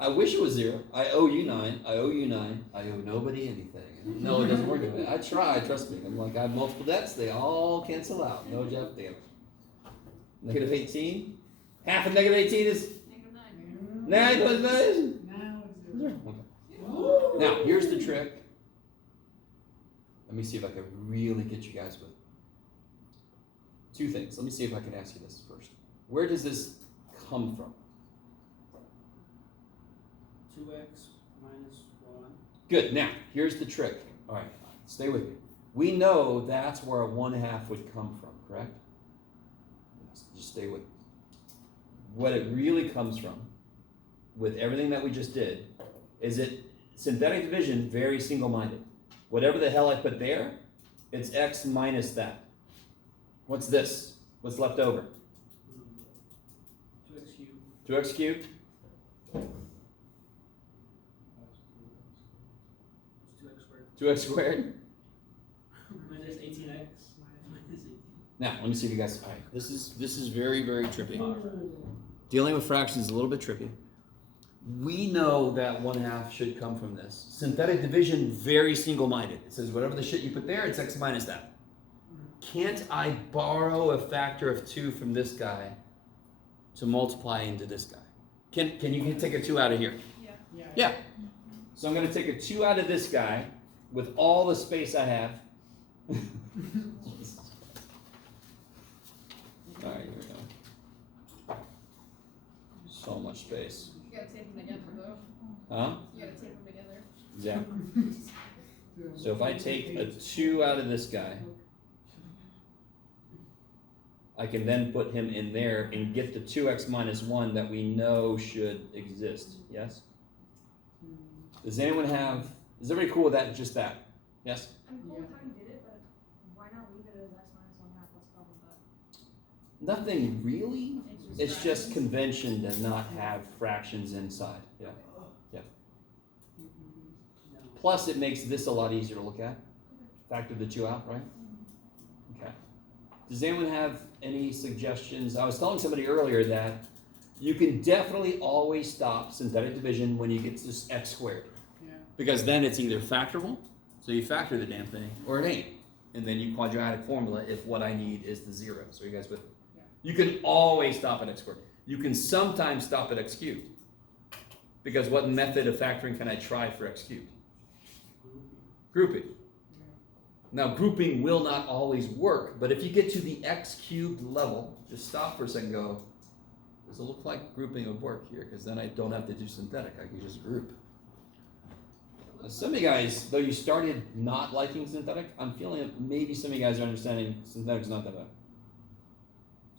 I wish it was 0. I owe you 9. I owe you 9. I owe nobody anything. No, it doesn't work that way. I try, trust me. I'm like, I have multiple debts. They all cancel out. No Jeff damage. Negative 18. Half of negative 18 is? Negative 9. 9 plus 9? Now it's zero. Okay. Now, here's the trick. Let me see if I can really get you guys with 2 things. Let me see if I can ask you this first. Where does this come from? 2x minus 1. Good. Now, here's the trick. All right, stay with me. We know that's where a 1/2 would come from, correct? Yes, just stay with me. What it really comes from, with everything that we just did, is it synthetic division, very single-minded. Whatever the hell I put there, it's x minus that. What's this? What's left over? 2x cubed. 2x cubed? It's 2x squared. 2x squared? Minus 18x. Minus 18. Now, let me see if you guys. All right, this is very, very trippy. Dealing with fractions is a little bit trippy. We know that 1/2 should come from this. Synthetic division, very single-minded. It says whatever the shit you put there, it's x minus that. Can't I borrow a factor of 2 from this guy to multiply into this guy? Can you take a 2 out of here? Yeah. Yeah. So I'm going to take a 2 out of this guy with all the space I have. All right, here we go. So much space. You gotta tape them together though. Huh? You gotta tape them together. Exactly. So if I take a 2 out of this guy, I can then put him in there and get the 2x minus 1 that we know should exist. Yes? Does anyone have, is everybody cool with that? Just that? Yes? I'm cool with how you did it, but why not leave it as x minus 1/2? What's the problem with that? Nothing really. It's just fractions. convention to not have fractions inside. Yeah. Yeah. No. Plus, it makes this a lot easier to look at. Factor the 2 out, right? Okay. Does anyone have any suggestions? I was telling somebody earlier that you can definitely always stop synthetic division when you get to x squared. Yeah. Because then it's either factorable, so you factor the damn thing, or it ain't. And then you quadratic formula if what I need is the 0. So you guys with me? Yeah. You can always stop at x squared. You can sometimes stop at x cubed. Because what method of factoring can I try for x cubed? Grouping. Now, grouping will not always work, but if you get to the x cubed level, just stop for a second and go, does it look like grouping would work here? Because then I don't have to do synthetic, I can just group. Now, some of you guys, though you started not liking synthetic, I'm feeling that maybe some of you guys are understanding synthetic's not that bad.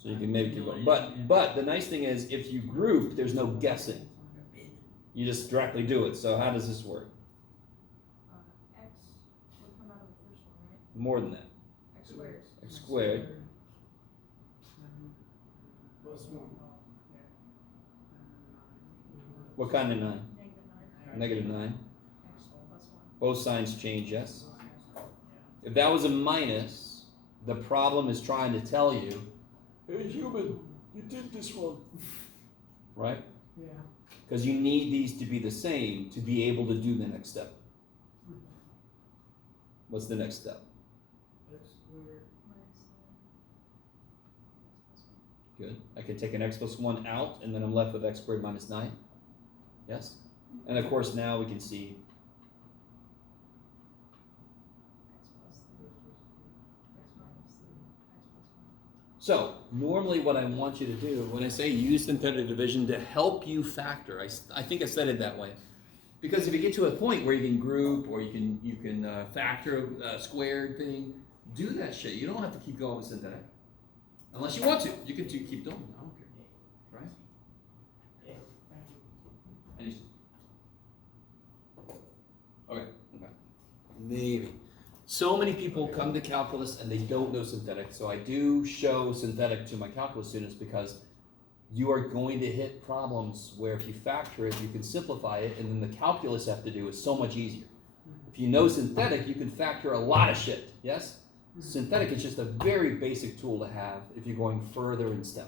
So you can maybe keep going. But the nice thing is, if you group, there's no guessing. You just directly do it. So how does this work? X would come out of the first one, right? More than that. X squared. X squared. Plus 1. What kind of 9? -9. Negative 9. X plus 1. Both signs change, yes? If that was a minus, the problem is trying to tell you, hey human, you did this one. Right? Yeah. Because you need these to be the same to be able to do the next step. What's the next step? Minus 9. Good. I can take an x plus 1 out, and then I'm left with x squared minus 9. Yes? And of course, now we can see. So, normally what I want you to do, when I say use synthetic division to help you factor, I think I said it that way. Because if you get to a point where you can group, or you can factor a squared thing, do that shit. You don't have to keep going with synthetic. Unless you want to. You can keep doing it. I don't care. Right? Okay. Maybe. So many people come to calculus and they don't know synthetic, so I do show synthetic to my calculus students because you are going to hit problems where if you factor it, you can simplify it, and then the calculus you have to do is so much easier. If you know synthetic, you can factor a lot of shit, yes? Synthetic is just a very basic tool to have if you're going further in STEM.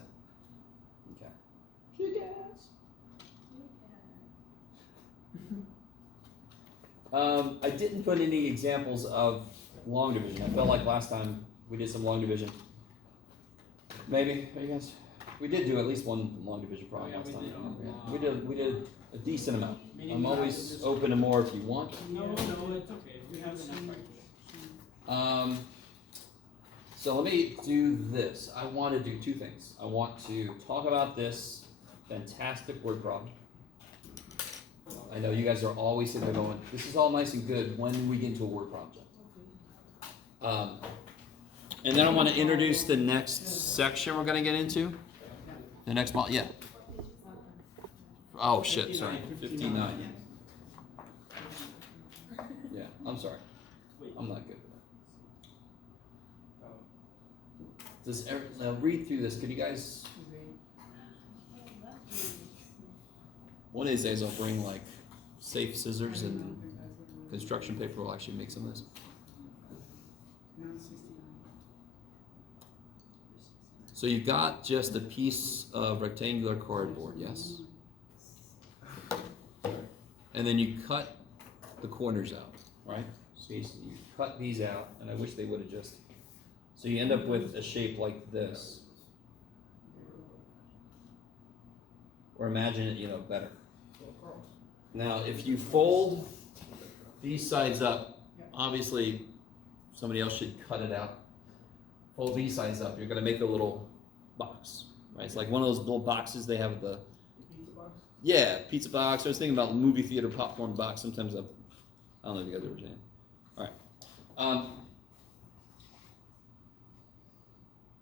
Okay. Kick-ass. I didn't put any examples of long division. I felt like last time we did some long division. Maybe, you guys? We did do at least one long division problem last time. We did a decent amount. I'm always open to more if you want. No, it's okay. We have enough practice. So let me do this. I want to do two things. I want to talk about this fantastic word problem. I know you guys are always sitting there going, this is all nice and good when we get into a word project. And then I want to introduce the next section we're going to get into. The next model, yeah. Oh shit, sorry, 59. Yeah, I'm sorry. I'm not good with that. Now read through this. Could you guys? One of these days I'll bring like safe scissors and construction paper. Will actually make some of this. So you got just a piece of rectangular cardboard, yes? And then you cut the corners out, right? So you cut these out, and I wish they would have just. So you end up with a shape like this. Or imagine it, better. Now, if you fold these sides up, obviously somebody else should cut it out. Fold these sides up, you're gonna make a little box, right? It's like one of those little boxes they have at the Pizza box? Yeah, pizza box. I was thinking about movie theater popcorn box. Sometimes I don't know if you guys ever seen it. All right.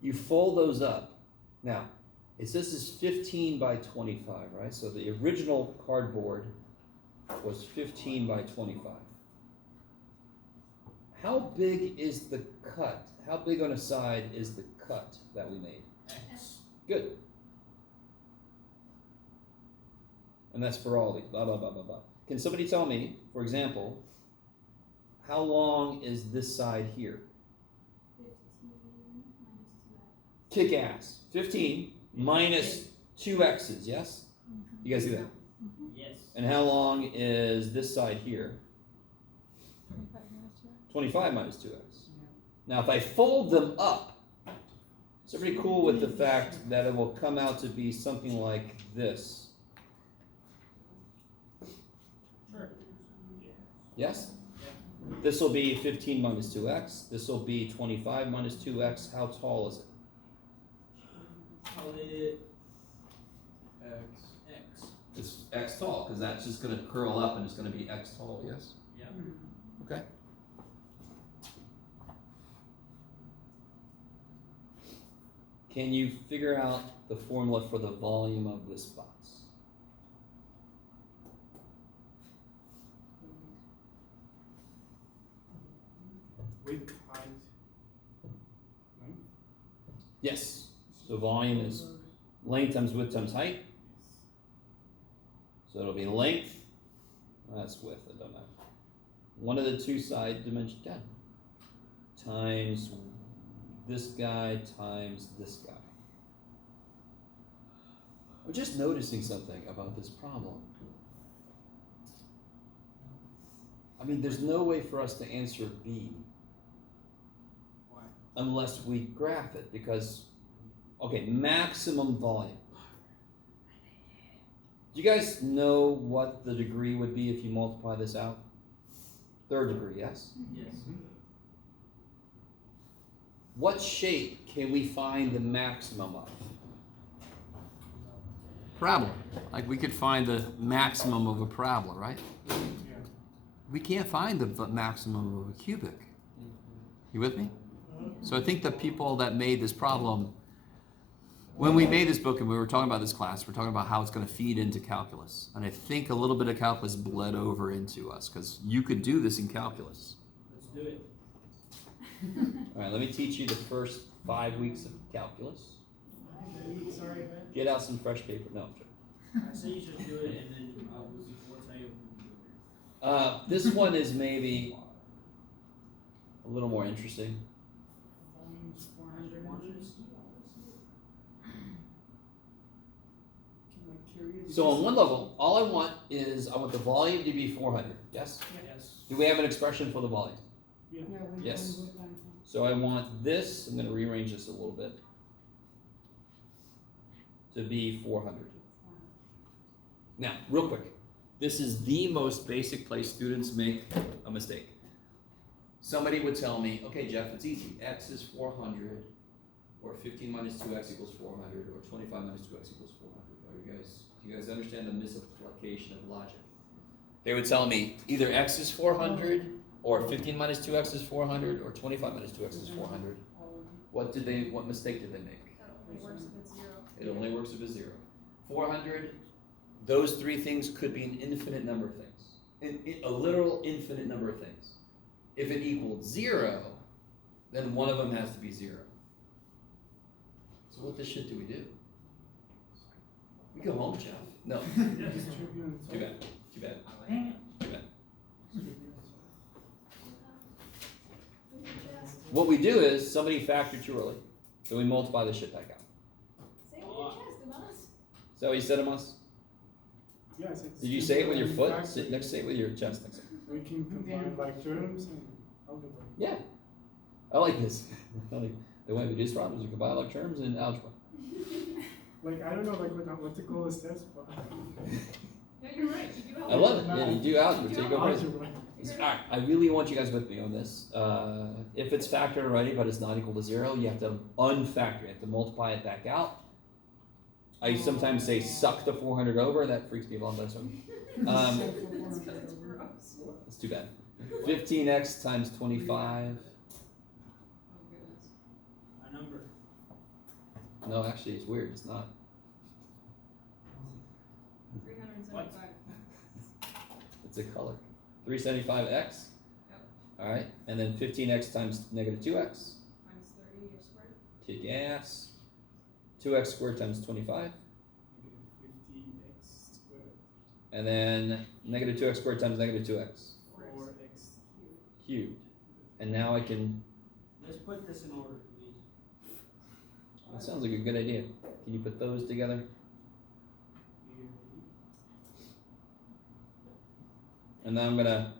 You fold those up. Now, it says this is 15 by 25, right? So the original cardboard was 15 by 25. How big is the cut? How big on a side is the cut that we made? X. Good. And that's for all these, blah, blah, blah, blah, blah. Can somebody tell me, for example, how long is this side here? 15 minus 2x. Kick ass. 15 minus 2 x's, yes? You guys see that? Yes. And how long is this side here? 25 minus 2x. Now, if I fold them up, is everybody cool with the fact that it will come out to be something like this? Sure. Yes? This will be 15 minus 2x. This will be 25 minus 2x. How tall is it? Call it X. It's x tall, because that's just going to curl up and it's going to be x tall, yes? Yeah. Okay. Can you figure out the formula for the volume of this box? Width, height, length? Yes. So volume is length times width times height. So it'll be length, that's width, it doesn't matter. One of the two side dimension 10 times this guy times this guy. I'm just noticing something about this problem. I mean, there's no way for us to answer B. Why? Unless we graph it, because, okay, maximum volume. Do you guys know what the degree would be if you multiply this out? Third degree, yes? Yes. What shape can we find the maximum of? Parabola. Like we could find the maximum of a parabola, right? Yeah. We can't find the maximum of a cubic. You with me? So I think the people that made this problem, when we made this book and we were talking about this class, we're talking about how it's going to feed into calculus. And I think a little bit of calculus bled over into us, because you could do this in calculus. Let's do it. Alright, let me teach you the first 5 weeks of calculus. Sorry, man. Get out some fresh paper. No, I'm joking. I say you should do it and then we'll tell you. This one is maybe a little more interesting. Volume's 400 inches. So on one level, all I want is, I want the volume to be 400, yes? Yes. Do we have an expression for the volume? Yeah, we Yes. can do it by hand. So I want this, I'm gonna rearrange this a little bit, to be 400. Now, real quick, this is the most basic place students make a mistake. Somebody would tell me, okay, Jeff, it's easy. X is 400, or 15 minus 2x equals 400, or 25 minus 2x equals 400. Do you guys understand the misapplication of logic? They would tell me either x is 400, or 15 minus 2x is 400, or 25 minus 2x is 400. What mistake did they make? That only works if it's 0. It only works if it's 0. 400, those three things could be an infinite number of things. A literal infinite number of things. If it equaled 0, then one of them has to be 0. So what the shit do we do? We go home, Jeff. No. Too bad. Too bad. Too bad. What we do is, somebody factored too early, so we multiply the shit back out. Say it with your chest, and us. Is that what you said, Amos? Yes. Did you say it with your foot? Say it with your chest next time. We can combine like terms and algebra. Yeah. I like this. I like the way we do these problems. You combine like terms and algebra. Like, I don't know like what the goal is test, but No, you're right, you do have. I love it. Yeah, you do algebra, so you go crazy. algebra. Alright, I really want you guys with me on this. If it's factored already, but it's not equal to 0, you have to unfactor it. You have to multiply it back out. I sometimes say suck the 400 over. That freaks people out. That's one. That's because it's gross. That's too bad. 15x times 25. Oh goodness. A number. No, actually, it's weird. It's not. 375. It's a color. 375x. Yep. Alright, and then 15x times negative 2x. Minus 30 or squared. Kick ass. 2x squared times 25. 50x squared. And then negative 2x squared times negative 2x. 4x Cubed. And now I can. Let's put this in order, please. That sounds like a good idea. Can you put those together? And then I'm gonna.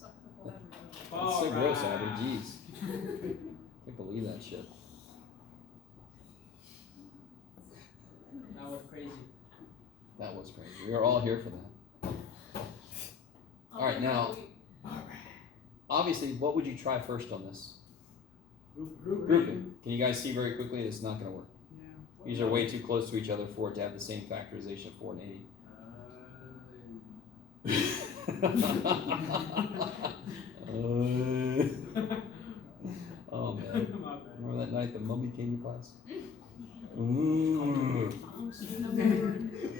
Suck the 400 over. That's so gross, Abby. Alright. Jeez. I can't believe that shit. That was crazy. That was crazy. We are all here for that. All right, now, obviously, what would you try first on this? Grouping. Can you guys see very quickly it's not going to work? Yeah. These are way too close to each other for it to have the same factorization of 4 and 80. Oh man. My bad. Remember that night the mummy came to class? Ooh.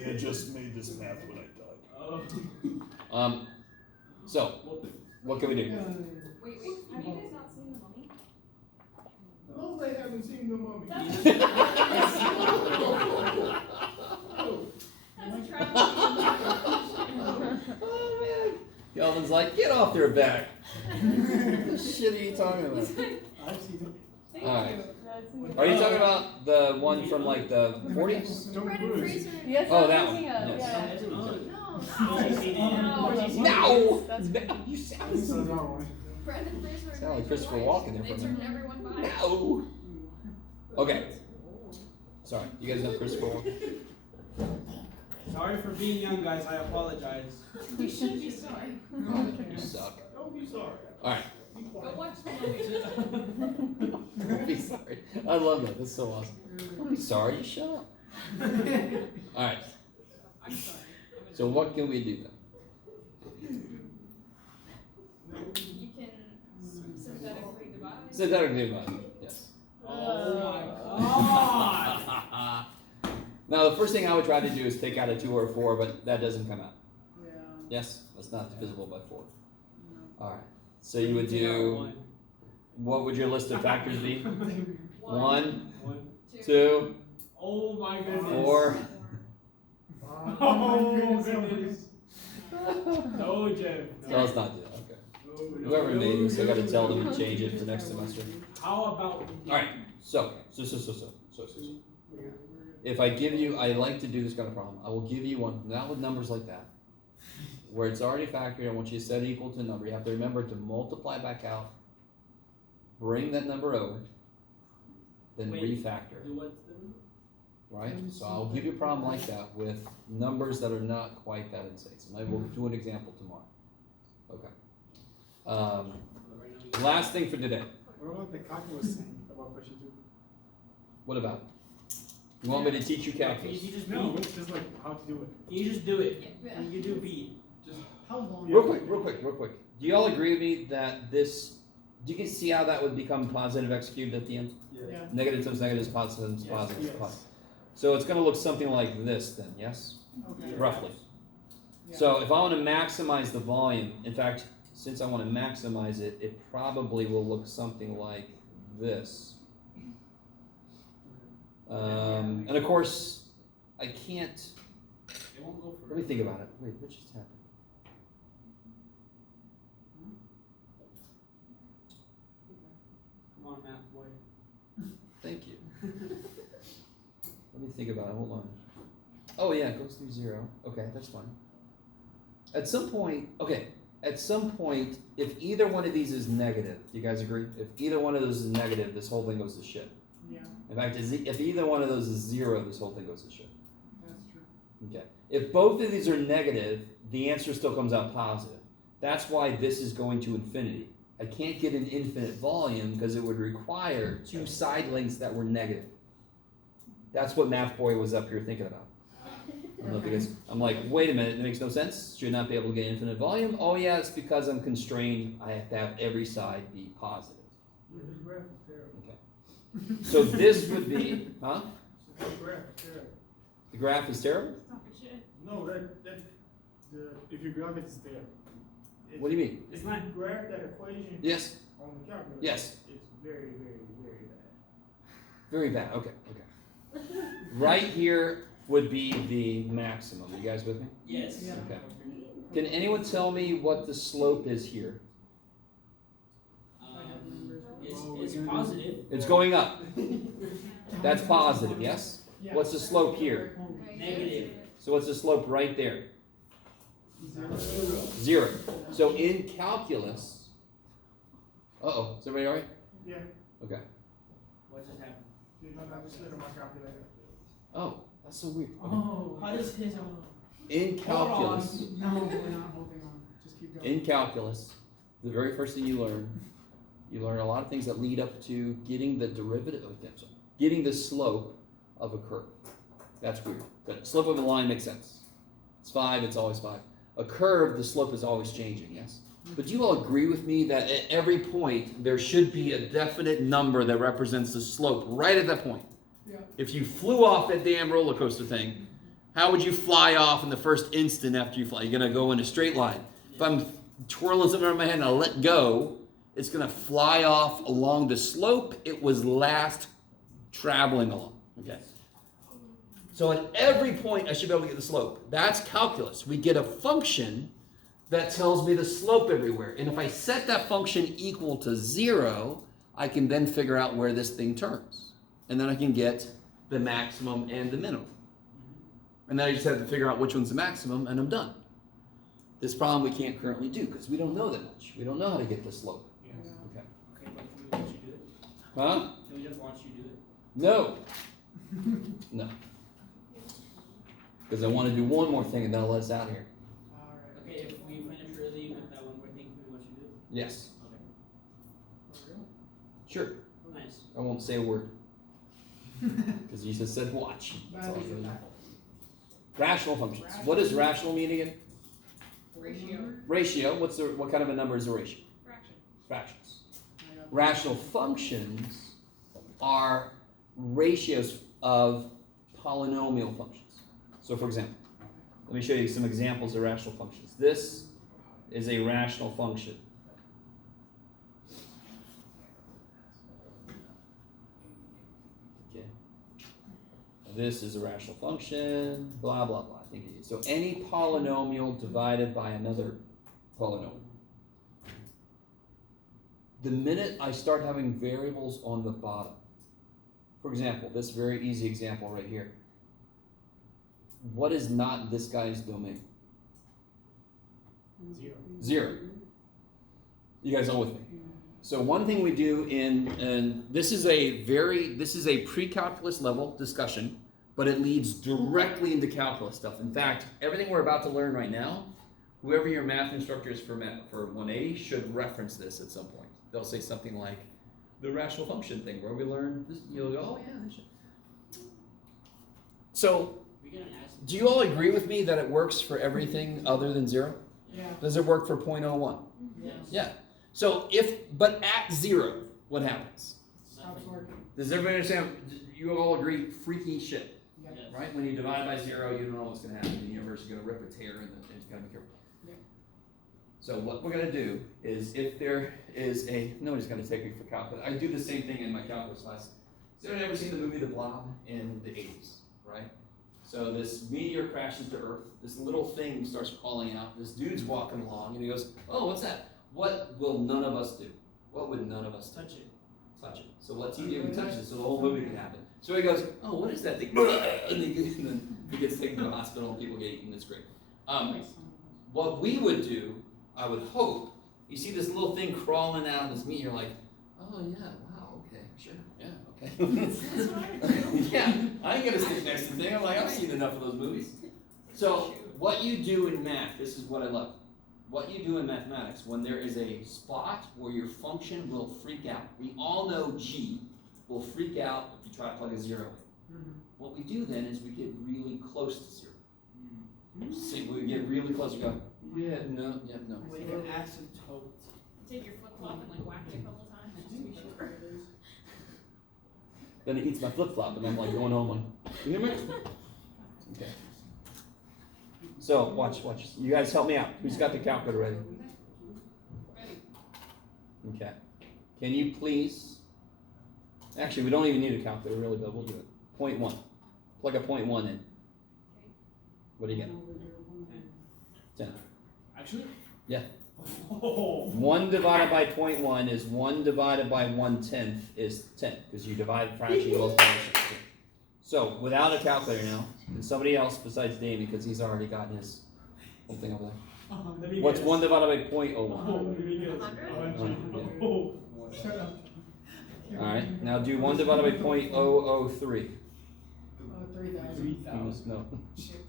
It just made this math what I thought. Oh. So, what can we do? Wait, have you guys not seen the mummy? No, they haven't seen the mummy. That's a tragedy. Oh man. Kelvin's like, get off their back. What the shit are you talking about? I've seen it. Thank Alright. you. Are you talking about the one from like the 40s? Tom Brendan Cruise. Fraser. Yes, Oh, I that was one. thinking of, Yes. yeah. No! That's You I sound saw that one. Brendan Fraser. Sound like Christopher Walken there They for a turned minute. everyone by. No! Okay. Sorry, you guys know Christopher Walken? Sorry for being young, guys. I apologize. You should be sorry. You suck. Don't be sorry. Alright. Go watch the movie. Don't be sorry. I love that. That's so awesome. Don't be sorry, you shut up. Alright, I'm sorry. so what can we do then? You can synthetically divide. Synthetically divide, yes. Oh my god! Now, the first thing I would try to do is take out a 2 or a 4, but that doesn't come out. Yeah. Yes? That's not divisible by 4. No. Alright, so you would do what would your list of factors be? One, One. two, Oh my goodness. 4. Oh goodness. No, Jeff. No, let's not do that. Okay. No, Whoever no, made this, I gotta no, tell no. them to change it for next semester. How about? All right. So. If I give you, I like to do this kind of problem. I will give you one, not with numbers like that, where it's already factored. I want you to set it equal to a number. You have to remember to multiply back out, bring that number over, then Wait, refactor. Do what's the number? Right? So I'll give you a problem like that with numbers that are not quite that insane. So maybe we'll do an example tomorrow. Okay. Last thing for today. What about the calculus thing about question 2? What about it? You want me to teach you calculus? You just No, it's just like how to do it. You just do it. Yeah. You do B. Just how long? Real quick. Do you all agree with me that this, do you can see how that would become positive x cubed at the end? Yeah. Negative times negative is positive times Yes. positive is Yes. positive. So it's gonna look something like this then, yes? Okay. Roughly. Yeah. So if I wanna maximize the volume, in fact, since I wanna maximize it, it probably will look something like this. And of course, I can't, It won't go for. let me think about it. Wait, what just happened? Come on, math boy. Thank you. Let me think about it, hold on. Oh yeah, it goes through 0. Okay, that's fine. At some point, if either one of these is negative, do you guys agree? If either one of those is negative, this whole thing goes to shit. Yeah, In fact, if either one of those is 0, this whole thing goes to shit. that's true. Okay. If both of these are negative, the answer still comes out positive. That's why this is going to infinity. I can't get an infinite volume because it would require 2 side lengths that were negative. That's what Math Boy was up here thinking about. I don't know if you guys, I'm like, wait a minute, it makes no sense. Should not be able to get infinite volume. Oh yeah, it's because I'm constrained. I have to have every side be positive. Yeah, this graph is terrible. Okay. So this would be, huh? This graph is terrible. The graph is terrible? Stop it, shit. No, if you graph it, it's there. What do you mean? If you graph that equation Yes. on the calculator, Yes. it's very, very, very bad. Very bad. Okay. Right here would be the maximum. Are you guys with me? Yes. Yeah. Okay. Can anyone tell me what the slope is here? It's positive. It's going up. That's positive, yes? Yeah. What's the slope here? Negative. So what's the slope right there? 0. So in calculus, uh-oh, is everybody all right? Yeah. Okay. What just happened? I just look at my calculator. Oh, that's so weird. Okay. Oh. How does his own? In calculus, No, we're not holding on. Just keep going. in calculus, the very first thing you learn a lot of things that lead up to getting the derivative, getting the slope of a curve. That's weird. The slope of a line makes sense. It's 5, it's always 5. A curve, the slope is always changing, yes? But do you all agree with me that at every point, there should be a definite number that represents the slope right at that point? Yeah. If you flew off that damn roller coaster thing, how would you fly off in the first instant after you fly? You're gonna go in a straight line. If I'm twirling something around my head and I let go, it's gonna fly off along the slope it was last traveling along, okay? So at every point, I should be able to get the slope. That's calculus. We get a function that tells me the slope everywhere. And if I set that function equal to 0, I can then figure out where this thing turns. And then I can get the maximum and the minimum. And then I just have to figure out which one's the maximum, and I'm done. This problem we can't currently do because we don't know that much. We don't know how to get the slope. Yeah. Okay. Okay, but can we watch you do it? Huh? Can we just watch you do it? No. No. Because I want to do one more thing and then I'll let us out of here. Alright. Okay, if we finish early with that one more thing, can we watch you do it? Yes. Okay. Sure. Nice. I won't say a word. Because you just said watch. That's all I really know. Rational functions. What does rational mean again? Ratio. Ratio. What kind of a number is a ratio? Fraction. Fractions. Rational functions are ratios of polynomial functions. So for example, let me show you some examples of rational functions. This is a rational function. this is a rational function, blah, blah, blah. I think it is. So any polynomial divided by another polynomial. The minute I start having variables on the bottom, for example, this very easy example right here. What is not this guy's domain? 0. 0. You guys all with me? So one thing we do and this is a pre-calculus level discussion, but it leads directly into calculus stuff. In fact, everything we're about to learn right now, whoever your math instructor is for 180 should reference this at some point. They'll say something like the rational function thing where we learn this. You'll go, oh yeah, this should. So, We gonna ask. do you all agree with me that it works for everything other than 0? Yeah. Does it work for 0.01? Yes. Yeah. So but at 0, what happens? Stops working. Does everybody understand? You all agree, freaky shit, Yeah. Yes. right? When you divide by 0, you don't know what's going to happen. The universe is going to rip a tear, and you got to be careful. Yeah. So what we're going to do is, if there is nobody's going to take me for calculus. I do the same thing in my calculus class. Has anyone ever seen the movie The Blob in the 80s, right? So this meteor crashes to Earth. This little thing starts crawling out. This dude's walking along, and he goes, "Oh, what's that? What will none of us do? What would none of us do? Touch it. Touch it." So what's he do? He touches it, so the whole movie can happen. So he goes, "Oh, what is that thing?" And then he gets taken to the hospital, and people get eaten. It's great. What we would do, I would hope, you see this little thing crawling out of this meat, you're like, "Oh yeah, wow, okay, sure, yeah, okay." Yeah, I ain't gonna stick next to the thing. I'm like, I've seen enough of those movies. So what you do in math, this is what I love. What you do in mathematics, when there is a spot where your function will freak out. We all know G will freak out if you try to plug a 0 in. What we do then is we get really close to 0. See, we get really close, we go, yeah, no. Like an asymptote. Take your flip flop and like whack it a couple times just to be sure. Then it eats my flip-flop, and I'm like going home like, you hear me? Okay. So, watch. You guys help me out. Who's got the calculator ready? Ready. Okay. Can you please, actually, we don't even need a calculator really, but we'll do it. 0.1. Plug a 0.1 in. What do you get? 10. Actually? Yeah. Oh. 1 divided by 0.1 is 1 divided by 1/10 is 10, because you divide fraction both directions. So, without a calculator now, and somebody else besides Damien, because he's already gotten his whole thing over there. What's 1 divided by 0.01? Oh, let me guess. 100? Oh. Shut up. Alright, now do 1 divided by 0.003. 3,000. 3,000. No. Shit.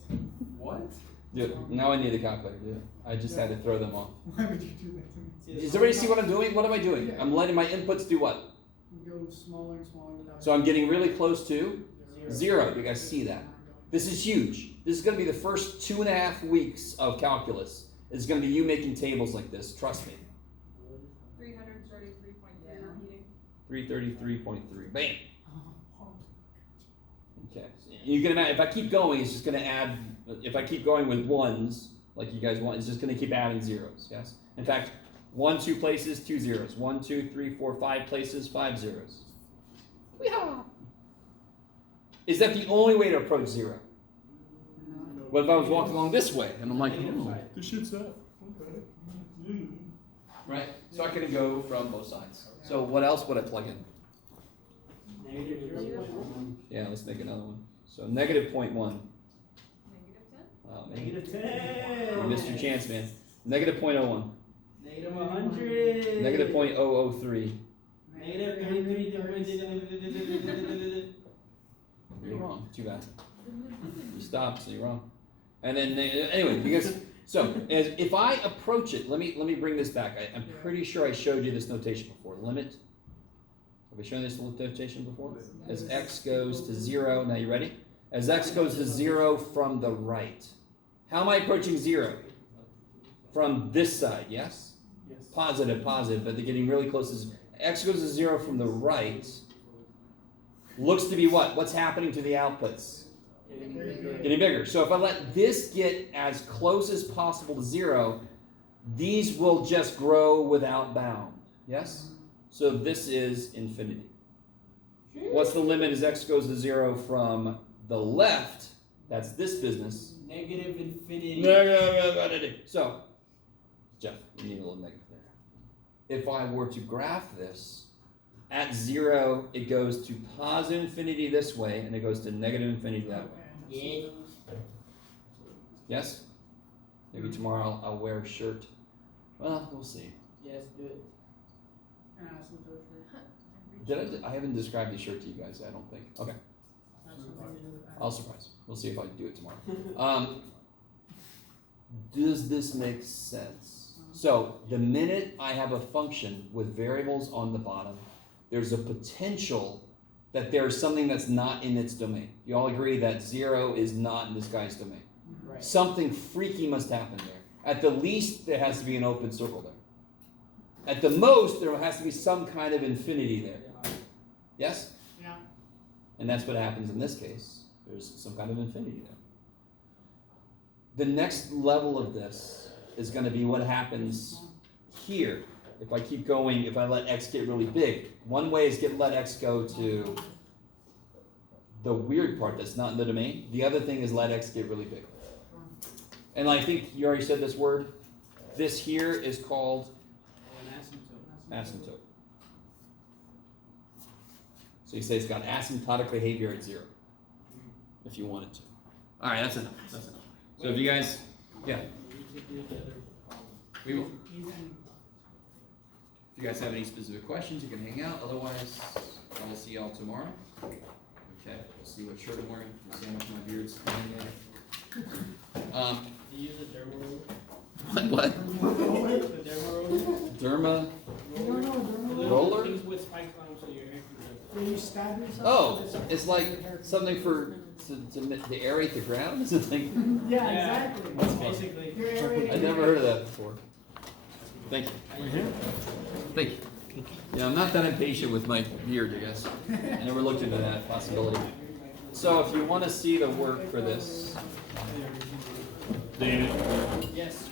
What? Do it. Now I need a calculator. Do it. I just had to throw them off. Why would you do that to me? Does everybody see what I'm doing? What am I doing? I'm letting my inputs do what? You go smaller and smaller without. So I'm getting really close to 0. You guys see that? This is huge. This is going to be the first 2.5 weeks of calculus. It's going to be you making tables like this. Trust me. 333.3 repeating. 333.3. Bam. Okay. You can imagine if I keep going, it's just going to add. If I keep going with ones, like you guys want, it's just going to keep adding zeros. Yes. In fact, 1, 2 places, 2 zeros. 1, 2, 3, 4, 5 places, 5 zeros. Yeehaw. Is that the only way to approach 0? What if I was walking along this way and I'm like, oh, This shit's that. Okay. right? So I can go from both sides. So what else would I plug in? Negative 0.1. Yeah, let's make another one. So negative 0.1. -10? Wow, man. Negative 10. You missed your chance, man. Negative 0.01. Negative 100. Negative 0.003. Negative. You're wrong. Too bad. You stopped, so you're wrong. And then anyway, because so if I approach it, let me bring this back. I'm pretty sure I showed you this notation before. Limit. Have we shown this notation before? As x goes to 0. Now you ready? As x goes to 0 from the right. How am I approaching 0? From this side, yes? Yes. Positive, but they're getting really close to x goes to 0 from the right. Looks to be what? What's happening to the outputs? Getting bigger. So if I let this get as close as possible to 0, these will just grow without bound. Yes? So this is infinity. What's the limit as x goes to 0 from The left, that's this business. Negative infinity. So, Jeff, we need a little negative there. If I were to graph this, at 0, it goes to positive infinity this way, and it goes to negative infinity that way. Yeah. Yes? Maybe tomorrow I'll wear a shirt. Well, we'll see. Yes, do it. And asymptote. I haven't described the shirt to you guys, I don't think. Okay, That's something to do with I'll surprise. We'll see if I can do it tomorrow. Does this make sense? So, the minute I have a function with variables on the bottom, there's a potential that there's something that's not in its domain. You all agree that 0 is not in this guy's domain. Right. Something freaky must happen there. At the least, there has to be an open circle there. At the most, there has to be some kind of infinity there. Yes? Yeah. And that's what happens in this case. There's some kind of infinity there. The next level of this is going to be what happens here. If I keep going, if I let x get really big. One way is let x go to the weird part that's not in the domain. The other thing is let x get really big. And I think you already said this word. This here is called An asymptote. asymptote. So you say it's got asymptotic behavior at 0, if you wanted to. All right, that's enough. That's enough. So if you guys, yeah, we will. If you guys have any specific questions, you can hang out. Otherwise, I will see y'all tomorrow. Okay, we'll see what shirt I'm wearing. We'll see how much my beard's standing there. Do you use a derma roller? What? The derma roller? Derma? You don't know a derma roller? Roller? Things with spikes on them so your hair can Where you stab yourself? Oh, with it? it's like something for to aerate the ground. Is it like? Yeah, exactly. That's basically. You're aerating I've never heard of that before. Thank you. Thank you. Yeah, I'm not that impatient with my beard, I guess. I never looked into that possibility. So if you want to see the work for this, David. Yes.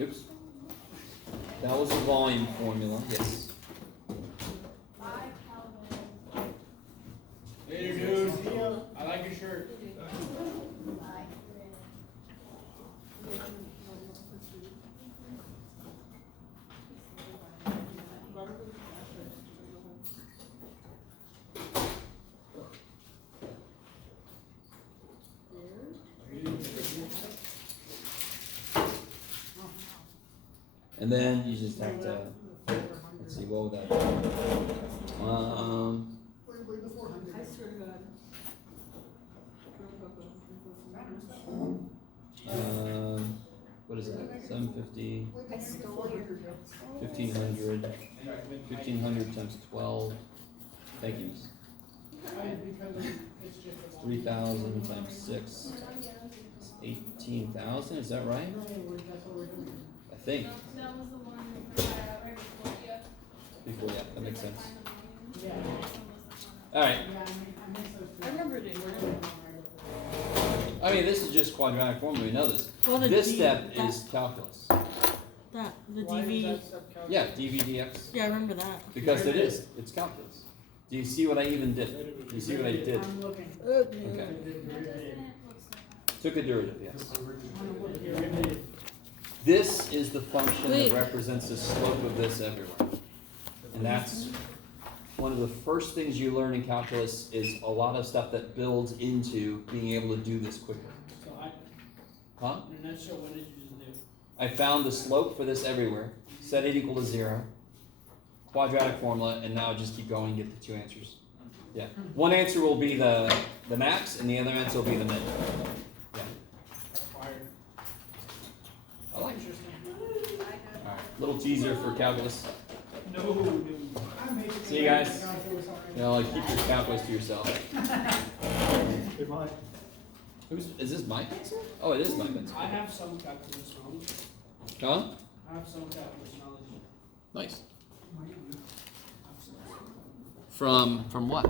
Oops. That was a volume formula, yes. Later, dude. I like your shirt. And then you just have to, let's see, what would that be? Where'd the 400 I swear to God. What is that? 750, I stole your 1500, 1500 times 12. Thank you, miss. Because it's just a 3,000 times 6. 18,000, is that right? That's what we're doing. I think. That was the one right before you. Before, yeah, that makes sense. Yeah. Alright, Yeah, I mixed those two. I remember it. I mean, this is just quadratic formula, we know this. Well, the This D- step that- is calculus. That, the Why DV. does that step count? Yeah, dv/dx. Yeah, I remember that. Because it is, it's calculus. Do you see what I even did? Do you see what I did? I'm looking. Okay. Took a derivative, yes. This is the function that Wait. represents the slope of this everywhere. And that's one of the first things you learn in calculus is a lot of stuff that builds into being able to do this quicker. So Huh? in a nutshell, what did you just do? I found the slope for this everywhere, set it equal to 0, quadratic formula, and now just keep going and get the two answers. Yeah. One answer will be the max, and the other answer will be the min. Yeah. Acquired. I like it. Alright, little teaser for calculus. No, dude. I'm making See you guys. calculus already. You know, like keep your calculus to yourself. Hey, Mike. Is this my pencil? Oh, it is my pencil. I have some calculus knowledge. Huh? I have some calculus knowledge. Nice. I have some. From what?